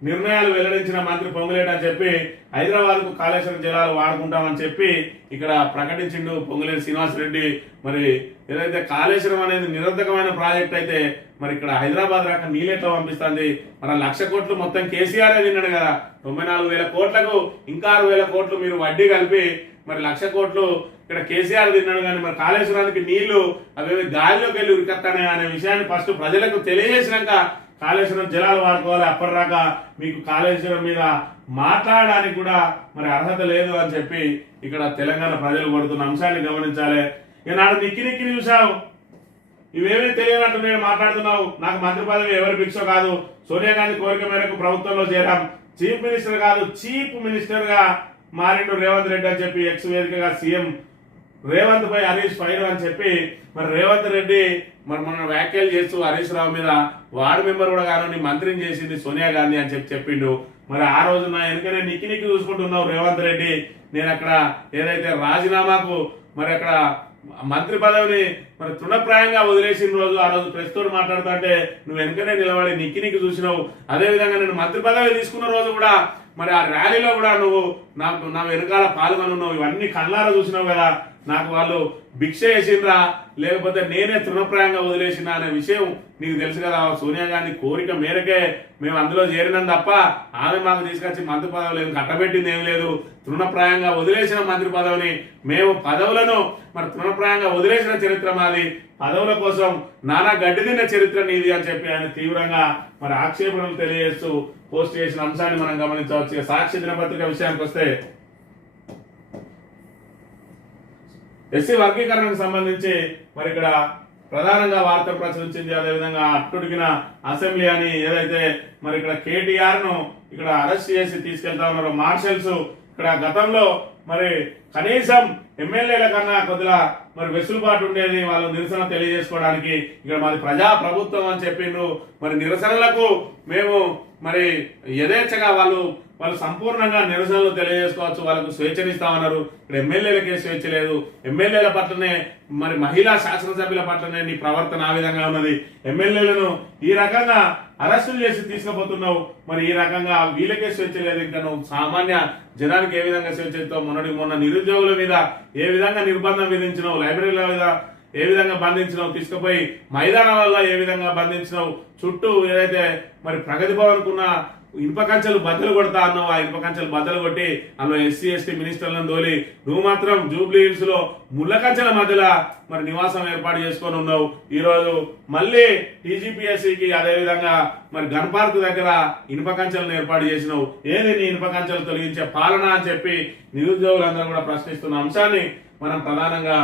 నిర్ణయాలు వెల్లడించిన మంత్రి పొంగులేటి అని చెప్పి హైదరాబాద్ కు కాళేశ్వరం జలాలు వాడుకుంటామని చెప్పి ఇక్కడ ప్రకటించిండు పొంగులేటి శ్రీనివాస్ రెడ్డి. మరి ఏదైతే కాళేశ్వరం అనేది నిరర్ధకమైన ప్రాజెక్ట్ అయితే మరి ఇక్కడ హైదరాబాద్ రాక నీళ్ళెట్లా పంపిస్తుంది. మరి 1,00,000 కోట్లు మొత్తం కేసీఆర్ తిన్నాడు కదా, 94,000 కోట్లకు ఇంకా 6,000 కోట్లు మీరు వడ్డీ కలిపి మరి 1,00,000 కోట్లు ఇక్కడ కేసీఆర్ తిన్నాడు. కానీ మరి కాళేశ్వరానికి నీళ్లు అవి గాలిలోకి వెళ్ళి ఉరికత్తానే అనే విషయాన్ని ఫస్ట్ ప్రజలకు తెలియజేసినాక కాళేశ్వరం జలాలు వాడుకోవాలి. అప్పటిదాకా మీకు కాళేశ్వరం మీద మాట్లాడడానికి కూడా మరి అర్హత లేదు అని చెప్పి ఇక్కడ తెలంగాణ ప్రజలు పడుతున్న అంశాన్ని గమనించాలి. ఈనాడు నిక్కి చూసావు, ఇవేమీ తెలియనట్టు నేను మాట్లాడుతున్నావు. నాకు మంత్రి పదవి ఎవరి భిక్ష కాదు, సోనియా గాంధీ కోరిక మేరకు ప్రభుత్వంలో చేరాం, చీఫ్ మినిస్టర్ కాదు చీఫ్ మినిస్టర్ గా మారిండు రేవంత్ రెడ్డి అని చెప్పి ఎక్స్ వేదికగా సీఎం రేవంత్ పై హరీష్ ఫైర్ అని చెప్పి మరి రేవంత్ రెడ్డి మరి మన వ్యాఖ్యలు చేస్తూ హరీష్ రావు మీద వార్డు మెంబర్ కూడా కాను మంత్రిని చేసింది సోనియా గాంధీ అని చెప్పిండు. మరి ఆ రోజు నా వెనుకనే నిక్కి చూసుకుంటున్నావు రేవంత్ రెడ్డి. నేను అక్కడ ఏదైతే రాజీనామాకు మరి అక్కడ మంత్రి పదవిని మరి తృణప్రాయంగా వదిలేసిన రోజు ఆ రోజు ప్రెస్ తోటి మాట్లాడుతుంటే నువ్వు వెనుకనే నిలబడి నిక్కి చూసినావు. అదే విధంగా నేను మంత్రి పదవి తీసుకున్న రోజు కూడా మరి ఆ ర్యాలీలో కూడా నువ్వు నా వెనకాల పాల్గొనున్నావు. ఇవన్నీ కళ్ళారా చూసినావు కదా. నాకు వాళ్ళు భిక్ష వేసిండ్రా లేకపోతే నేనే తృణప్రాయంగా వదిలేసినా అనే విషయం నీకు తెలుసు కదా. సోనియా గాంధీ కోరిక మేరకే మేము అందులో చేరినాం తప్ప ఆమె మాకు తీసుకొచ్చి మంత్రి పదవులు ఏమి కట్టబెట్టింది ఏం లేదు. తృణప్రాయంగా వదిలేసిన మంత్రి పదవిని మేము పదవులను మరి తృణప్రాయంగా వదిలేసిన చరిత్ర మాది, పదవుల కోసం నానా గడ్డి తిన్న చరిత్ర నీది అని చెప్పి ఆయన తీవ్రంగా మరి ఆక్షేపణలు తెలియజేస్తూ పోస్ట్ చేసిన అంశాన్ని మనం గమనించవచ్చు. సాక్షి దినపత్రిక విషయానికి వస్తే ఎస్సీ వర్గీకరణకు సంబంధించి మరి ఇక్కడ ప్రధానంగా వార్త ప్రచురించింది. అదేవిధంగా అట్టుడికిన అసెంబ్లీ అని ఏదైతే మరి ఇక్కడ కేటీఆర్ ను ఇక్కడ అరెస్ట్ చేసి తీసుకెళ్తా ఉన్నారు మార్షల్స్. ఇక్కడ గతంలో మరి కనీసం ఎమ్మెల్యేల కన్నా కొద్దిగా మరి వెసులుబాటు ఉండేది వాళ్ళు నిరసన తెలియజేసుకోవడానికి. ఇక్కడ మాది ప్రజా ప్రభుత్వం అని చెప్పిండ్రు. మరి నిరసనలకు మేము మరి యథేచ్ఛగా వాళ్ళు సంపూర్ణంగా నిరసనలు తెలియజేసుకోవచ్చు, వాళ్ళకు స్వేచ్ఛనిస్తామన్నారు. ఇక్కడ ఎమ్మెల్యేలకే స్వేచ్ఛ లేదు. ఎమ్మెల్యేల పట్లనే మరి మహిళా శాసనసభ్యుల పట్లనే నీ ప్రవర్తన ఆ విధంగా ఉన్నది. ఎమ్మెల్యేలను ఈ రకంగా అరెస్టులు చేసి తీసుకుపోతున్నావు. మరి ఈ రకంగా వీళ్ళకే స్వేచ్ఛ లేదు. ఇంకా నువ్వు సామాన్య జనానికి ఏ విధంగా స్వేచ్ఛ ఇస్తావు? మొన్న నిరుద్యోగుల మీద ఏ విధంగా నిర్బంధం విధించినావు, లైబ్రరీల మీద ఏ విధంగా బంధించినావు, తీసుకుపోయి మైదానాలలో ఏ విధంగా బంధించినావు, చుట్టూ ఏదైతే మరి ప్రగతి భవన్ కున్న ఇనుప కంచెలు బద్దలు కొడతా అన్నావు. ఆ ఇనుప కంచెలు బద్దలు కొట్టి అందులో ఎస్సీ ఎస్టీ మినిస్టర్లను తోలి నువ్వు మాత్రం జూబ్లీ హిల్స్ లో ముళ్ళ కంచెల మధ్యలో మరి నివాసం ఏర్పాటు చేసుకొని ఉన్నావు. ఈ రోజు మళ్ళీ టీజీపీఎస్సీకి అదేవిధంగా మరి గన్ పార్క్ దగ్గర ఇనుప కంచెలను ఏర్పాటు చేసినావు. ఏది నీ ఇనుప కంచెలు తొలగించే పాలన అని చెప్పి నిరుద్యోగులందరూ కూడా ప్రశ్నిస్తున్న అంశాన్ని మనం ప్రధానంగా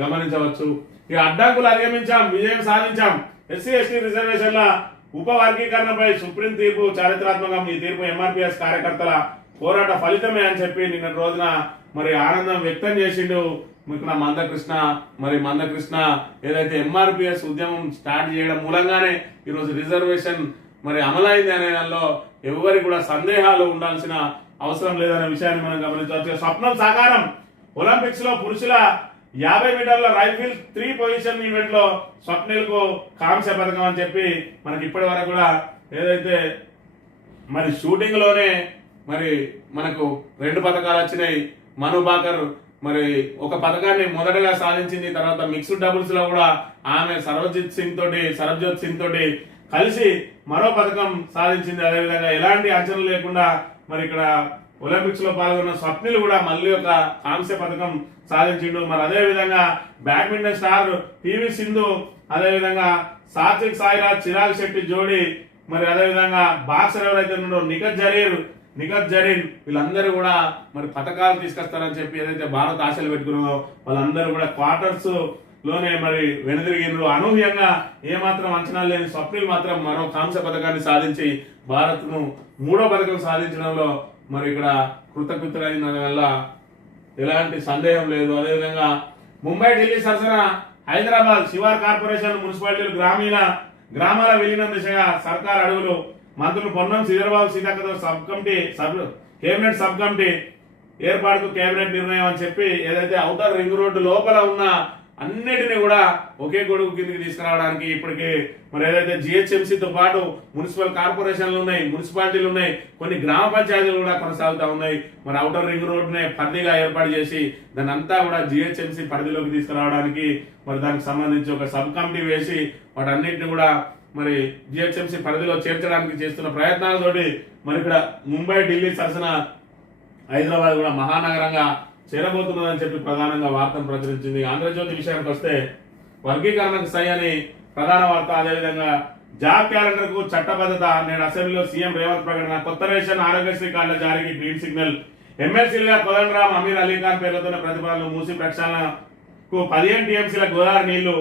గమనించవచ్చు. ఈ అడ్డంకులు అధిగమించాం, విజయం సాధించాం. ఎస్సీ ఎస్టీ రిజర్వేషన్ల ఉప వర్గీకరణపై సుప్రీం తీర్పు చారిత్రాత్మకం. ఈ తీర్పు ఎంఆర్పీఎస్ కార్యకర్తల పోరాట ఫలితమే అని చెప్పి నిన్న రోజున మరి ఆనందం వ్యక్తం చేసిండు ఇక్కడ మందకృష్ణ ఏదైతే ఎంఆర్పీఎస్ ఉద్యమం స్టార్ట్ చేయడం మూలంగానే ఈరోజు రిజర్వేషన్ మరి అమలైంది అనే దానిలో ఎవరికి కూడా సందేహాలు ఉండాల్సిన అవసరం లేదనే విషయాన్ని మనం గమనించవచ్చు. స్వప్నం సాకారం. ఒలింపిక్స్ లో పురుషుల 50 మీటర్ల రైఫిల్ 3 పొజిషన్ ఈవెంట్ లో స్వప్నిల్ కు కాంస్య పథకం అని చెప్పి మనకి ఇప్పటి వరకు కూడా ఏదైతే మరి షూటింగ్ లోనే మరి మనకు 2 పథకాలు వచ్చినాయి. మను బాకర్ మరి ఒక పథకాన్ని మొదటగా సాధించింది. తర్వాత మిక్స్డ్ డబుల్స్ లో కూడా ఆమె సర్వజ్యోత్ సింగ్ తోటి కలిసి మరో పథకం సాధించింది. అదేవిధంగా ఎలాంటి అంచనా లేకుండా మరి ఇక్కడ ఒలింపిక్స్ లో పాల్గొన్న స్వప్నిల్ కూడా మళ్ళీ ఒక కాంస్య పథకం సాధించిండు. మరి అదే విధంగా బ్యాడ్మింటన్ స్టార్ పివి సింధు, అదే విధంగా సాత్విక్ సాయిరాజ్ చిరాగ్ శెట్టి జోడీ, మరి అదే విధంగా బాక్సర్ ఎవరైతే ఉన్నారో నిఖత్ జరీన్ వీళ్ళందరూ కూడా మరి పథకాలు తీసుకొస్తారని చెప్పి ఏదైతే భారత్ ఆశలు పెట్టుకున్నదో వాళ్ళందరూ కూడా క్వార్టర్స్ లోనే మరి వెనుదిరిగినరు. అనూహ్యంగా ఏమాత్రం అంచనా లేని స్వప్నిల్ మాత్రం మరో కాంస్య పథకాన్ని సాధించి భారత్ ను 3వ పథకం సాధించడంలో మరి ఇక్కడ కృతకృతులైన వల్ల ఎలాంటి సందేహం లేదు. అదేవిధంగా ముంబై ఢిల్లీ సరసన హైదరాబాద్ శివార్ కార్పొరేషన్ మున్సిపాలిటీలు గ్రామాల విలీనం దిశగా సర్కార్ అడుగులు. మంత్రులు పొన్నం శ్రీధరబాబు సీతక్కతో కేబినెట్ సబ్ కమిటీ ఏర్పాటుకు కేబినెట్ నిర్ణయం అని చెప్పి ఏదైతే ఔటర్ రింగ్ రోడ్డు లోపల ఉన్న అన్నిటిని కూడా ఒకే గొడుగు కిందకి తీసుకురావడానికి ఇప్పటికే మరి ఏదైతే జిహెచ్ఎంసీతో పాటు మున్సిపల్ కార్పొరేషన్లు ఉన్నాయి, మున్సిపాలిటీలు ఉన్నాయి, కొన్ని గ్రామ పంచాయతీలు కూడా కొనసాగుతా ఉన్నాయి. మరి ఔటర్ రింగ్ రోడ్డునే పరిధిగా ఏర్పాటు చేసి దాన్ని అంతా కూడా జిహెచ్ఎంసీ పరిధిలోకి తీసుకురావడానికి మరి దానికి సంబంధించి ఒక సబ్ కమిటీ వేసి వాటన్నిటిని కూడా మరి జిహెచ్ఎంసీ పరిధిలో చేర్చడానికి చేస్తున్న ప్రయత్నాలతోటి మరి ఇక్కడ ముంబై ఢిల్లీ సరసన హైదరాబాద్ కూడా మహానగరంగా చేరబోతున్నదని చెప్పి ప్రధానంగా వార్తను ప్రచురించింది. ఆంధ్రజ్యోతి విషయానికి వస్తే వర్గీకరణకు సై అని ప్రధాన వార్త. అదేవిధంగా జాబ్ క్యాలెండర్ కు చట్టబద్ధత. నేడు అసెంబ్లీలో సీఎం రేవంత్ ప్రకటన. కొత్త రేషన్ ఆరోగ్యశ్రీ కార్డుల జారీకి గ్రీన్ సిగ్నల్. ఎమ్మెల్సీలుగా కోదండరాం, అమీర్ అలీఖాన్ పేర్లతోనే ప్రతిపాదనలు. మూసి ప్రక్షాళనకు 15 టీఎంసీల గోదావరి నీళ్లు.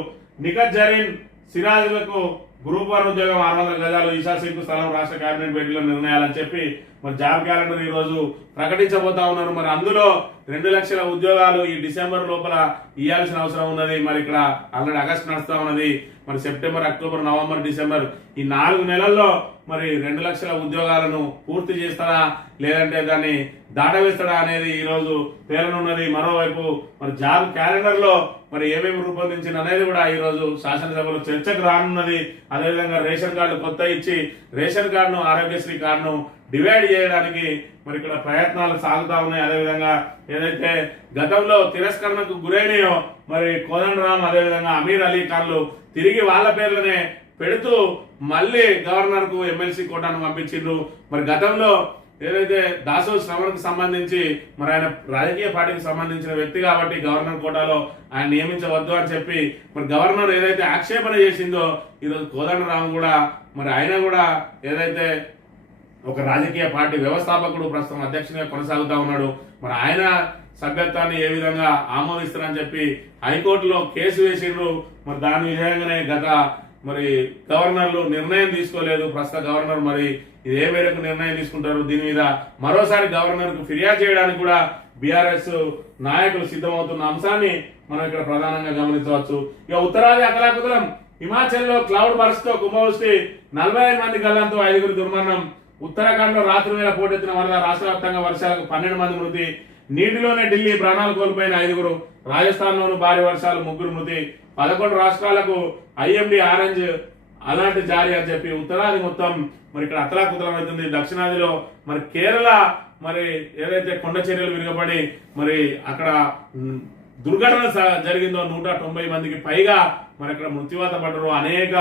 నిఖత్ జరీన్ సిరాజులకు గ్రూప్ 1 ఉద్యోగం 600 గజాలు. ఈశా సింగ్ స్థలం రాష్ట్ర కేబినెట్ భేటీలో నిర్ణయాలని చెప్పి మరి జాబ్ క్యాలెండర్ ఈ రోజు ప్రకటించబోతా ఉన్నారు. మరి అందులో 2 లక్షల ఉద్యోగాలు ఈ డిసెంబర్ లోపల ఇవ్వాల్సిన అవసరం ఉన్నది. మరి ఇక్కడ ఆల్రెడీ ఆగస్టు నడుస్తా ఉన్నది. మరి సెప్టెంబర్, అక్టోబర్, నవంబర్, డిసెంబర్ ఈ 4 నెలల్లో మరి 2 లక్షల ఉద్యోగాలను పూర్తి చేస్తారా లేదంటే దాన్ని దాటవేస్తాడా అనేది ఈ రోజు తేలనున్నది. మరోవైపు మరి జాబ్ క్యాలెండర్ లో మరి ఏమేమి రూపొందించిన అనేది కూడా ఈ రోజు శాసనసభలో చర్చకు రానున్నది. అదేవిధంగా రేషన్ కార్డు కొత్త ఇచ్చి రేషన్ కార్డును, ఆరోగ్యశ్రీ కార్డును డివైడ్ చేయడానికి మరి ఇక్కడ ప్రయత్నాలు సాగుతా ఉన్నాయి. అదేవిధంగా ఏదైతే గతంలో తిరస్కరణకు గురైనాయో మరి కోదండరాం అదేవిధంగా అమీర్ అలీ ఖాన్లు తిరిగి వాళ్ళ పేర్లనే పెడుతూ మళ్ళీ గవర్నర్ కు ఎమ్మెల్సీ కోటాను పంపించిండ్రు. మరి గతంలో ఏదైతే దాసో శ్రవణకు సంబంధించి మరి ఆయన రాజకీయ పార్టీకి సంబంధించిన వ్యక్తి కాబట్టి గవర్నర్ కోటాలో ఆయన నియమించవద్దు అని చెప్పి మరి గవర్నర్ ఏదైతే ఆక్షేపణ చేసిందో ఈరోజు కోదండరాం కూడా మరి ఆయన కూడా ఏదైతే ఒక రాజకీయ పార్టీ వ్యవస్థాపకుడు ప్రస్తుతం అధ్యక్షునిగా కొనసాగుతా ఉన్నాడు. మరి ఆయన సభ్యత్వాన్ని ఏ విధంగా ఆమోదిస్తారని చెప్పి హైకోర్టులో కేసు వేసిండ్రు. మరి దాని విధంగానే గత మరి గవర్నర్లు నిర్ణయం తీసుకోలేదు. ప్రస్తుత గవర్నర్ మరి ఇది ఏ మేరకు నిర్ణయం తీసుకుంటారు దీని మీద మరోసారి గవర్నర్ కు ఫిర్యాదు చేయడానికి కూడా బీఆర్ఎస్ నాయకులు సిద్ధమవుతున్న అంశాన్ని మనం ఇక్కడ ప్రధానంగా గమనించవచ్చు. ఇక ఉత్తరాది అతలాకుతలం. హిమాచల్ లో క్లౌడ్ బర్స్ట్ తో కుంభవృష్టి. 45 మంది గల్లంతో 5గురి దుర్మరణం. ఉత్తరాఖండ్ లో రాత్రి వేళ పోటెత్తిన వరద. రాష్ట్ర వ్యాప్తంగా వర్షాలకు 12 మంది మృతి. నీటిలోనే ఢిల్లీ ప్రాణాలు కోల్పోయిన 5గురు. రాజస్థాన్ లోను భారీ వర్షాలు 3 మృతి. 11 రాష్ట్రాలకు ఐఎండీ ఆరెంజ్ అలర్ట్ జారీ అని చెప్పి ఉత్తరాది మొత్తం మరి ఇక్కడ అతలాకుతలం అవుతుంది. దక్షిణాదిలో మరి కేరళ మరి ఏదైతే కొండ చర్యలు విరగబడి మరి అక్కడ దుర్ఘటన జరిగిందో 190 మందికి పైగా మరి అక్కడ మృత్యువాత పడ్డరు. అనేక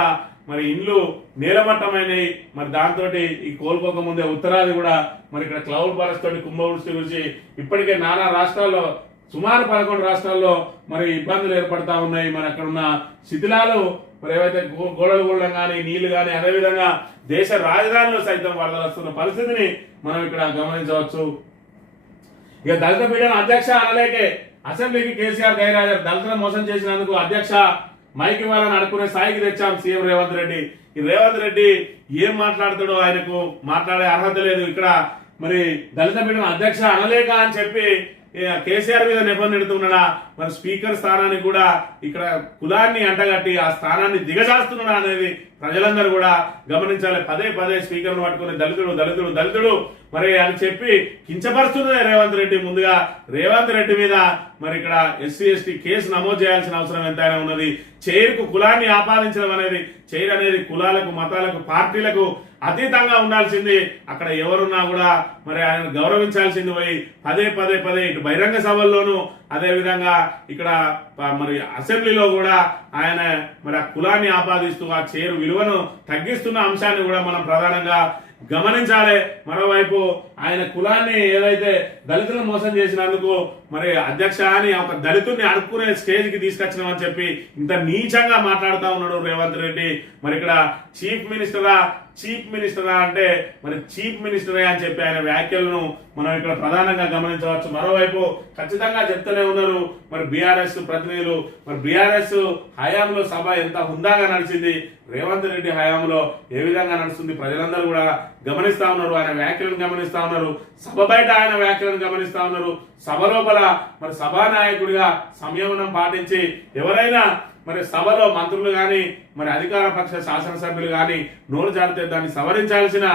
మరి ఇండ్లు నేలమట్టమైనవి. మరి దాంతో ఈ కోల్పోక ముందే ఉత్తరాది కూడా మరి ఇక్కడ క్లౌడ్ బరస్ట్ తోటి కుంభవృష్టి గురించి ఇప్పటికే నానా రాష్ట్రాల్లో సుమారు 11 రాష్ట్రాల్లో మరి ఇబ్బందులు ఏర్పడతా ఉన్నాయి. మరి అక్కడ ఉన్న శిథిలాలు మరి ఏవైతే గోడలు కూడడం కానీ నీళ్లు కానీ అదేవిధంగా దేశ రాజధానిలో సైతం వరదలు వస్తున్న పరిస్థితిని మనం ఇక్కడ గమనించవచ్చు. ఇక దళిత పీడన అధ్యక్ష అనలేకే అసెంబ్లీకి కేసీఆర్ గైరాజర్. దళితులను మోసం చేసినందుకు అధ్యక్ష మైక్ ఇవ్వాలని అనుకునే స్థాయికి తెచ్చాం సీఎం రేవంత్ రెడ్డి. ఈ రేవంత్ రెడ్డి ఏం మాట్లాడతాడో ఆయనకు మాట్లాడే అర్హత లేదు. ఇక్కడ మరి దళిత పీడన అధ్యక్ష అనలేక అని చెప్పి కేసీఆర్ మీద నెపం నెడుతున్నాడా? మరి స్పీకర్ స్థానానికి కూడా ఇక్కడ కులాన్ని అంటగట్టి ఆ స్థానాన్ని దిగజాస్తున్నాడా అనేది ప్రజలందరూ కూడా గమనించాలి. పదే స్పీకర్ను పట్టుకుని దళితుడు మరి అని చెప్పి కించపరుస్తున్నదే రేవంత్ రెడ్డి. ముందుగా రేవంత్ రెడ్డి మీద మరి ఇక్కడ ఎస్సీ ఎస్టీ కేసు నమోదు చేయాల్సిన అవసరం ఎంతైనా ఉన్నది. చైర్కు కులాన్ని ఆపాదించడం అనేది, చైర్ అనేది కులాలకు, మతాలకు, పార్టీలకు అతీతంగా ఉండాల్సింది. అక్కడ ఎవరున్నా కూడా మరి ఆయన గౌరవించాల్సింది పోయి పదే ఇటు బహిరంగ సభల్లోనూ అదే విధంగా ఇక్కడ మరి అసెంబ్లీలో కూడా ఆయన మరి ఆ కులాన్ని ఆపాదిస్తూ ఆ చైర్ విలువను తగ్గిస్తున్న అంశాన్ని కూడా మనం ప్రధానంగా గమనించాలి. మరోవైపు ఆయన కులాన్ని ఏదైతే దళితులను మోసం చేసినందుకు మరి అధ్యక్ష అని ఒక దళితుడిని అడుక్కునే స్టేజ్ కి తీసుకొచ్చినామని చెప్పి ఇంత నీచంగా మాట్లాడుతూ ఉన్నాడు రేవంత్ రెడ్డి. మరి ఇక్కడ చీఫ్ మినిస్టరా అంటే మరి చీఫ్ మినిస్టరే అని చెప్పి ఆయన వ్యాఖ్యలను మనం ఇక్కడ ప్రధానంగా గమనించవచ్చు. మరోవైపు ఖచ్చితంగా చెప్తూనే ఉన్నారు మరి బీఆర్ఎస్ ప్రతినిధులు, మరి బీఆర్ఎస్ హయాంలో సభ ఎంత హుందాగా నడిచింది, రేవంత్ రెడ్డి హయాంలో ఏ విధంగా నడుస్తుంది ప్రజలందరూ కూడా గమనిస్తా ఉన్నారు. ఆయన వ్యాఖ్యలను గమనిస్తా ఉన్నారు, సభ బయట ఆయన వ్యాఖ్యలను గమనిస్తా ఉన్నారు. సభ లోపల మరి సభానాయకుడిగా సంయమనం పాటించి ఎవరైనా మరి సభలో మంత్రులు కానీ మరి అధికార పక్ష శాసనసభ్యులు కానీ నోరు జారితే దాన్ని సవరించాల్సిన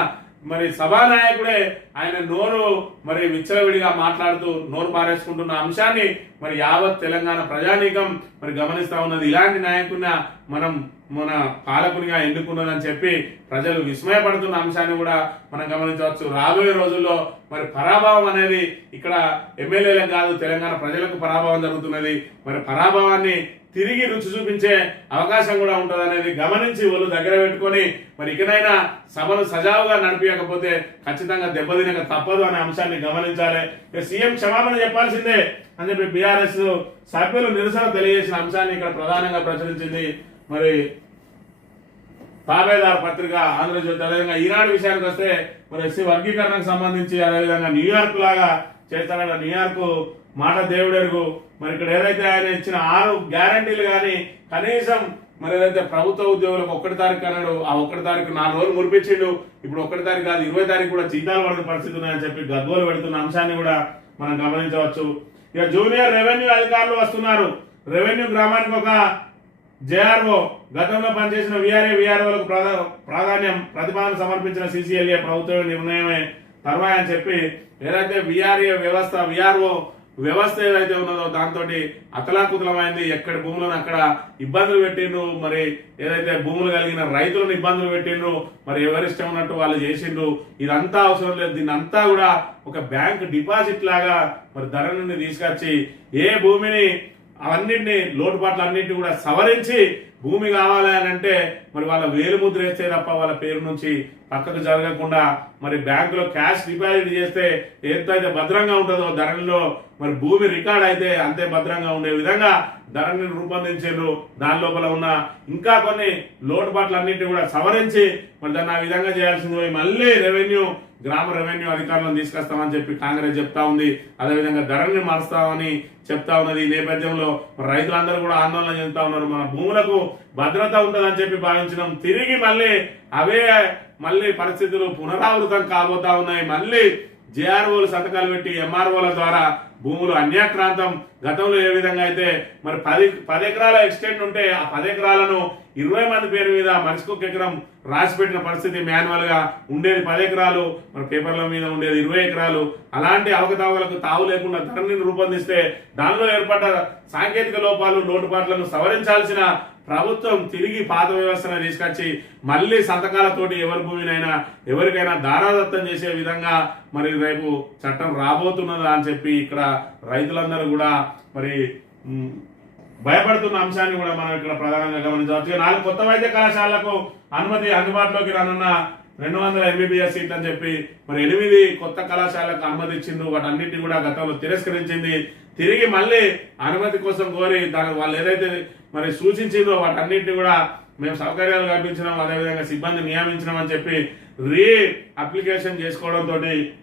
మరి సభానాయకుడే ఆయన నోరు మరి విచ్చలవిడిగా మాట్లాడుతూ నోరు పారేసుకుంటున్న అంశాన్ని మరి యావత్ తెలంగాణ ప్రజానీకం మరి గమనిస్తా ఉన్నది. ఇలాంటి నాయకుడిని మన పాలకునిగా ఎన్నుకున్నదని చెప్పి ప్రజలు విస్మయపడుతున్న అంశాన్ని కూడా మనం గమనించవచ్చు. రాబోయే రోజుల్లో మరి పరాభవం అనేది ఇక్కడ ఎమ్మెల్యేలకు కాదు తెలంగాణ ప్రజలకు పరాభవం జరుగుతున్నది. మరి పరాభవాన్ని తిరిగి రుచి చూపించే అవకాశం కూడా ఉంటుంది అనేది గమనించి వాళ్ళు దగ్గర పెట్టుకొని మరి ఇకనైనా సభను సజావుగా నడిపించకపోతే ఖచ్చితంగా దెబ్బతినక తప్పదు అనే అంశాన్ని గమనించాలి. సీఎం క్షమాపణ చెప్పాల్సిందే అని చెప్పి బీఆర్ఎస్ సభ్యులు నిరసన తెలియజేసిన అంశాన్ని ఇక్కడ ప్రధానంగా ప్రచురించింది మరి తాబేదార్ పత్రిక ఆంధ్రజ్యోతి. అదేవిధంగా ఈనాడు విషయానికి వస్తే మరి ఎస్సీ వర్గీకరణకు సంబంధించి అదేవిధంగా న్యూయార్క్ లాగా చేస్తారన్న న్యూయార్క్ మాట దేవుడెరుగు. మరి ఇక్కడ ఏదైతే ఆయన ఇచ్చిన 6 గ్యారంటీలు కానీ కనీసం మరి ఏదైతే ప్రభుత్వ ఉద్యోగులకు 1 తారీఖు అన్నాడు, ఆ 1 తారీఖు 4 రోజులు మురిపించిండు. ఇప్పుడు 1 తారీఖు కాదు 20 తారీఖు కూడా జీతాలు పడిన పరిస్థితి ఉన్నాయని చెప్పి గగ్గోలు పెడుతున్న అంశాన్ని కూడా మనం గమనించవచ్చు. ఇక జూనియర్ రెవెన్యూ అధికారులు వస్తున్నారు. రెవెన్యూ గ్రామానికి ఒక జేఆర్ఓ, గతంలో పనిచేసిన విఆర్ఓలకు ప్రాధాన్యం ప్రతిపాదన సమర్పించిన సీసీఎల్ఏ ప్రభుత్వ నిర్ణయమే తర్వాయి అని చెప్పి ఏదైతే విఆర్ఓ వ్యవస్థ ఏదైతే ఉన్నదో దాంతో అతలాకుతలమైంది. ఎక్కడ భూములను అక్కడ ఇబ్బందులు పెట్టిండ్రు, మరి ఏదైతే భూములు కలిగిన రైతులను ఇబ్బందులు పెట్టిండ్రు, మరి ఎవరిష్టం ఉన్నట్టు వాళ్ళు చేసిండ్రు. ఇదంతా అవసరం లేదు, దీన్ని అంతా కూడా ఒక బ్యాంక్ డిపాజిట్ లాగా మరి ధర నుండి తీసుకొచ్చి ఏ భూమిని అవన్నింటినీ లోటుపాట్లన్నింటినీ కూడా సవరించి భూమి కావాలి అని అంటే మరి వాళ్ళ వేలు ముద్ర వేస్తే తప్ప వాళ్ళ పేరు నుంచి పక్కకు జరగకుండా మరి బ్యాంకులో క్యాష్ డిపాజిట్ చేస్తే ఎంతైతే భద్రంగా ఉంటుందో ధరలో మరి భూమి రికార్డ్ అయితే అంతే భద్రంగా ఉండే విధంగా ధరని రూపొందించారు. దాని లోపల ఉన్న ఇంకా కొన్ని లోటుపాట్లన్నింటినీ కూడా సవరించి మరి దాన్ని ఆ విధంగా చేయాల్సింది పోయి మళ్ళీ గ్రామ రెవెన్యూ అధికారులను తీసుకొస్తామని చెప్పి కాంగ్రెస్ చెప్తా ఉంది. అదేవిధంగా ధరని మారుస్తామని చెప్తా ఉన్నది. ఈ నేపథ్యంలో రైతులందరూ కూడా ఆందోళన చెందుతా ఉన్నారు. మన భూములకు భద్రత ఉంటుందని చెప్పి భావించడం తిరిగి మళ్ళీ పరిస్థితులు పునరావృతం కాబోతా ఉన్నాయి. మళ్ళీ జేఆర్ఓలు సంతకాలు పెట్టి ఎంఆర్ఓల ద్వారా భూములు అన్యాక్రాంతం. గతంలో ఏ విధంగా అయితే మరి 10 ఎకరాల ఎక్స్టెంట్ ఉంటే ఆ 10 ఎకరాలను 20 మంది పేరు మీద మనిషికి ఎకరం రాసి పెట్టిన పరిస్థితి మాన్యువల్ గా ఉండేది 10 ఎకరాలు, మరి పేపర్ల మీద ఉండేది 20 ఎకరాలు. అలాంటి అవకతవకలకు తావు లేకుండా ధరని రూపొందిస్తే దానిలో ఏర్పడ్డ సాంకేతిక లోపాలు లోటుపాట్లను సవరించాల్సిన ప్రభుత్వం తిరిగి పాత వ్యవస్థను తీసుకొచ్చి మళ్ళీ సంతకాలతోటి ఎవరి భూమినైనా ఎవరికైనా దారాదత్తం చేసే విధంగా మరి రేపు చట్టం రాబోతున్నదా అని చెప్పి ఇక్కడ రైతులందరూ కూడా మరి భయపడుతున్న అంశాన్ని కూడా మనం ఇక్కడ ప్రధానంగా గమనించవచ్చు. 4 కొత్త వైద్య కళాశాలలకు అనుమతి అందుబాటులోకి రానున్న 200 ఎంబీబీఎస్ సీట్లు అని చెప్పి మరి 8 కొత్త కళాశాలకు అనుమతి ఇచ్చింది. వాటన్నిటిని కూడా గతంలో తిరస్కరించింది. తిరిగి మళ్ళీ అనుమతి కోసం కోరి దానికి వాళ్ళు ఏదైతే మరి సూచించిందో వాటన్నిటిని కూడా మేము సౌకర్యాలు కల్పించినాం, అదేవిధంగా సిబ్బంది నియమించినాం అని చెప్పి అప్లికేషన్ చేసుకోవడంతో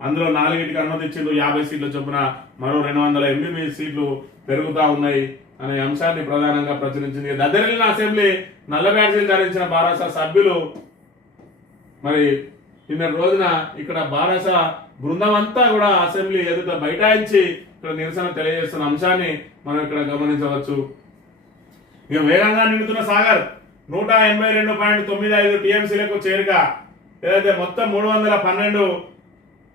అందులో 4కి అనుమతి ఇచ్చిండు. 50 సీట్ల చొప్పున మరో 200 ఎంబీబీఎస్ సీట్లు పెరుగుతా ఉన్నాయి అనే అంశాన్ని ప్రధానంగా ప్రచురించింది. దద్దరిల్లిన అసెంబ్లీ నల్ల బ్యాడ్జీలు ధరించిన బారాస సభ్యులు మరి నిన్న రోజున ఇక్కడ బారాస బృందం అంతా కూడా అసెంబ్లీ ఎదుట బైఠాయించి ఇక్కడ నిరసన తెలియజేస్తున్న అంశాన్ని మనం ఇక్కడ గమనించవచ్చు. ఇక వేగంగా నిండుతున్న సాగర్ 182.95 టీఎంసీలకు చేరిక. ఏదైతే మొత్తం 312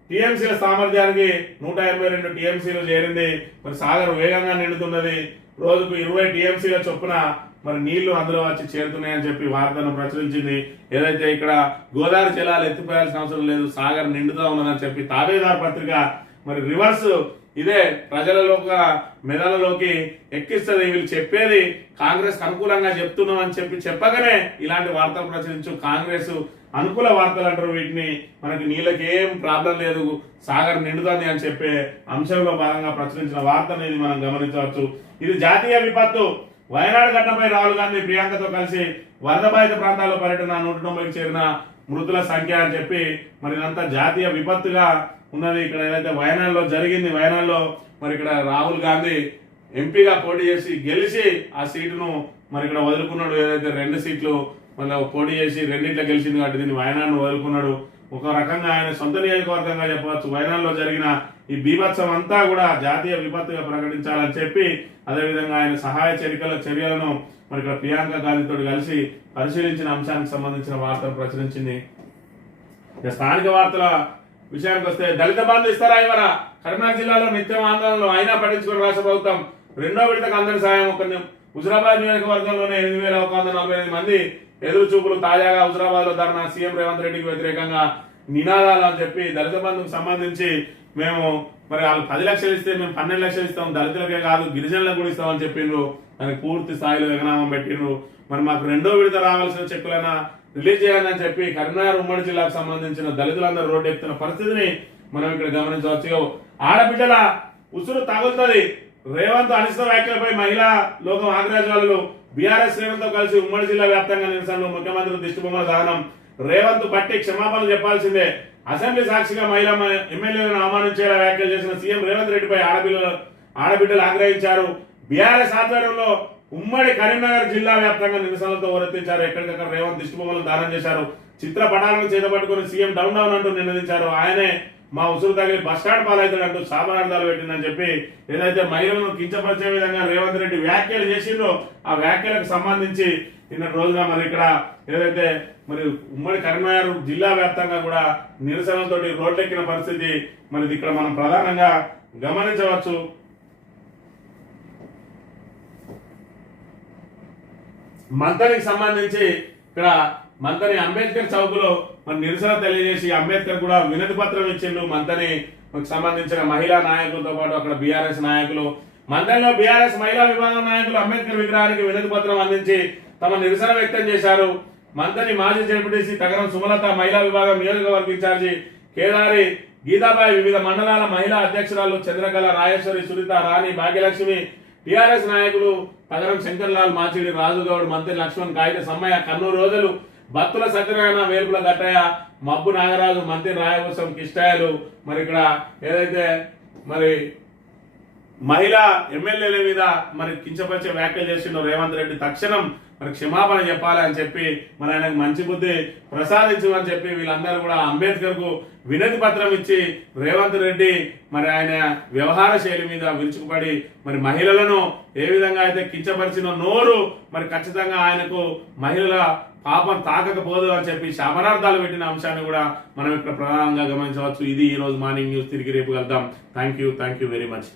టీఎంసీల సామర్థ్యానికి 182 టీఎంసీలు చేరింది. మరి సాగర్ వేగంగా నిండుతున్నది. రోజుకు 20 టీఎంసీల చొప్పున మరి నీళ్లు అందులో వచ్చి చేరుతున్నాయని చెప్పి వార్తను ప్రచురించింది. ఏదైతే ఇక్కడ గోదావరి జలాలు ఎత్తిపోయాల్సిన అవసరం లేదు, సాగర్ నిండుతా ఉన్నదని చెప్పి తాబేదార్ పత్రిక మరి రివర్స్ ఇదే ప్రజలలోకి మెదళ్ళలోకి ఎక్కిస్తుంది. వీళ్ళు చెప్పేది కాంగ్రెస్ అనుకూలంగా చెప్తున్నాం అని చెప్పగానే ఇలాంటి వార్తలు ప్రచురించు. కాంగ్రెస్ అనుకూల వార్తలు అంటారు వీటిని. మనకి నీళ్ళకి ఏం ప్రాబ్లం లేదు, సాగర్ నిండుతుంది అని చెప్పే అంశంలో భాగంగా ప్రచురించిన వార్తని ఇది మనం గమనించవచ్చు. ఇది జాతీయ విపత్తు. వయనాడు ఘటనపై రాహుల్ గాంధీ ప్రియాంకతో కలిసి వరద బాధిత ప్రాంతాల్లో పర్యటన 190కి చేరిన మృతుల సంఖ్య అని చెప్పి మరి ఇదంతా జాతీయ విపత్తుగా ఉన్నది. ఇక్కడ ఏదైతే వయనాడులో జరిగింది, వయనాడులో మరి ఇక్కడ రాహుల్ గాంధీ ఎంపీగా పోటీ చేసి గెలిచి ఆ సీటును మరి ఇక్కడ వదులుకున్నాడు. ఏదైతే 2 సీట్లు మళ్ళీ పోటీ చేసి రెండింటిలో గెలిచింది కాబట్టి దీన్ని వయనాడును వదులుకున్నాడు. ఒక రకంగా ఆయన సొంత నియోజకవర్గంగా చెప్పవచ్చు. వయనాడులో జరిగిన ఈ బీభత్సం అంతా కూడా జాతీయ విపత్తుగా ప్రకటించాలని చెప్పి అదేవిధంగా ఆయన సహాయ చర్యలను మరి ఇక్కడ ప్రియాంక గాంధీతో కలిసి పరిశీలించిన అంశానికి సంబంధించిన వార్తలు ప్రచురించింది. స్థానిక వార్తల విషయానికి వస్తే దళిత బంధు ఇస్తారా ఇవరా? కరీంనగర్ జిల్లాలో నిత్యం ఆందోళనలు అయినా పట్టించుకుని రాష్ట్ర ప్రభుత్వం 2వ విడతకు అందరి సాయం. హుజరాబాద్ నియోజకవర్గంలోనే 8,148 మంది ఎదురు చూపులు. తాజాగా హుజరాబాద్ లో ధర్నా, సీఎం రేవంత్ రెడ్డికి వ్యతిరేకంగా నినాదాలు అని చెప్పి దళిత బంధుకు సంబంధించి మేము మరి వాళ్ళు 10 లక్షలు ఇస్తే మేము 12 లక్షలు ఇస్తాం, దళితులకే కాదు గిరిజనులకు కూడా ఇస్తామని చెప్పిండ్రు. దానికి పూర్తి స్థాయిలో ఎగనామం పెట్టిండ్రు. మరి మాకు 2వ విడత రావాల్సిన చెక్కులైనా రిలీజ్ చేయాలని చెప్పి కరీంనగర్ ఉమ్మడి జిల్లాకు సంబంధించిన దళితులందరూ రోడ్డు ఎక్కుతున్న పరిస్థితిని మనం ఇక్కడ గమనించవచ్చు. ఆడబిడ్డల ఉసురు తగులుతుంది. రేవంత్ అనిశ్చిత వ్యాఖ్యలపై మహిళా లోకం ఆగ్రహజ్వాలలు. బీఆర్ఎస్ శ్రేణులతో కలిసి ఉమ్మడి జిల్లా వ్యాప్తంగా నిరసనలు. ముఖ్యమంత్రి దిష్టిబొమ్మల దహనం. రేవంత్ బట్టి క్షమాపణలు చెప్పాల్సిందే. అసెంబ్లీ సాక్షిగా మహిళా ఎమ్మెల్యేలను అవమానించేలా వ్యాఖ్యలు చేసిన సీఎం రేవంత్ రెడ్డిపై ఆడబిడ్డలు ఆగ్రహించారు. బీఆర్ఎస్ ఆధ్వర్యంలో ఉమ్మడి కరీంనగర్ జిల్లా వ్యాప్తంగా నిరసనలతో హోరెత్తించారు. ఎక్కడికక్కడ రేవంత్ దిష్టిబొమ్మలను దానం చేశారు. చిత్రపటాలను చేతపట్టుకుని సీఎం డౌన్ డౌన్ అంటూ నినదించారు. ఆయనే మా ఉసురు తగిలి బస్టాండ్ పాలవుతాడు అంటూ శాపనార్థాలు పెట్టిందని చెప్పి ఏదైతే మహిళలను కించపరిచే విధంగా రేవంత్ రెడ్డి వ్యాఖ్యలు చేసిందో ఆ వ్యాఖ్యలకు సంబంధించి నిన్నటి రోజున మరి ఇక్కడ ఏదైతే మరి ఉమ్మడి కరీంనగర్ జిల్లా వ్యాప్తంగా కూడా నిరసనలతో రోడ్లెక్కిన పరిస్థితి మరి ఇక్కడ మనం ప్రధానంగా గమనించవచ్చు. మంతనికి సంబంధించి ఇక్కడ మంతని అంబేద్కర్ చౌక్ లో మరి నిరసన తెలియజేసి అంబేద్కర్ కూడా వినతి పత్రం ఇచ్చిండు. మంతని సంబంధించిన మహిళా నాయకులతో పాటు అక్కడ బీఆర్ఎస్ నాయకులు, మంతనిలో బీఆర్ఎస్ మహిళా విభాగం నాయకులు అంబేద్కర్ విగ్రహానికి వినతి పత్రం అందించి తమ నిరసన వ్యక్తం చేశారు. మంతని మాజీ జడ్పీటీసీ తగరం సుమలత, మహిళా విభాగం నియోజకవర్గ ఇన్ఛార్జి కేదారి గీతాబాయి, వివిధ మండలాల మహిళా అధ్యక్షురాలు చంద్రకళ, రాజేశ్వరి, సునీత, రాణి, భాగ్యలక్ష్మి, టీఆర్ఎస్ నాయకులు తగరం శంకర్లాల్, మాచిడి, రాజుగౌడ్, మంత్రి లక్ష్మణ్, కాగిత సమ్మయ్య, కన్నూరు రోజులు, బత్తుల సత్యనారాయణ, వేలుపుల గట్టయ్య, మబ్బు నాగరాజు, మంత్రి రాయవసం, కిష్టయ్యలు మరి ఇక్కడ ఏదైతే మరి మహిళా ఎమ్మెల్యేల మీద మరి కించపరిచే వ్యాఖ్యలు చేసిండో రేవంత్ రెడ్డి తక్షణం మరి క్షమాపణ చెప్పాలి అని చెప్పి మరి ఆయనకు మంచి బుద్ధి ప్రసాదించమని చెప్పి వీళ్ళందరూ కూడా అంబేద్కర్ కు వినతి పత్రం ఇచ్చి రేవంత్ రెడ్డి మరి ఆయన వ్యవహార శైలి మీద విరుచుకుపడి మరి మహిళలను ఏ విధంగా అయితే కించపరిచిన నోరు మరి ఖచ్చితంగా ఆయనకు మహిళల పాపం తాకకపోదు అని చెప్పి శాపనార్థాలు పెట్టిన అంశాన్ని కూడా మనం ఇక్కడ ప్రధానంగా గమనించవచ్చు. ఇది ఈ రోజు మార్నింగ్ న్యూస్. తిరిగి రేపు కలుద్దాం. Thank you very much.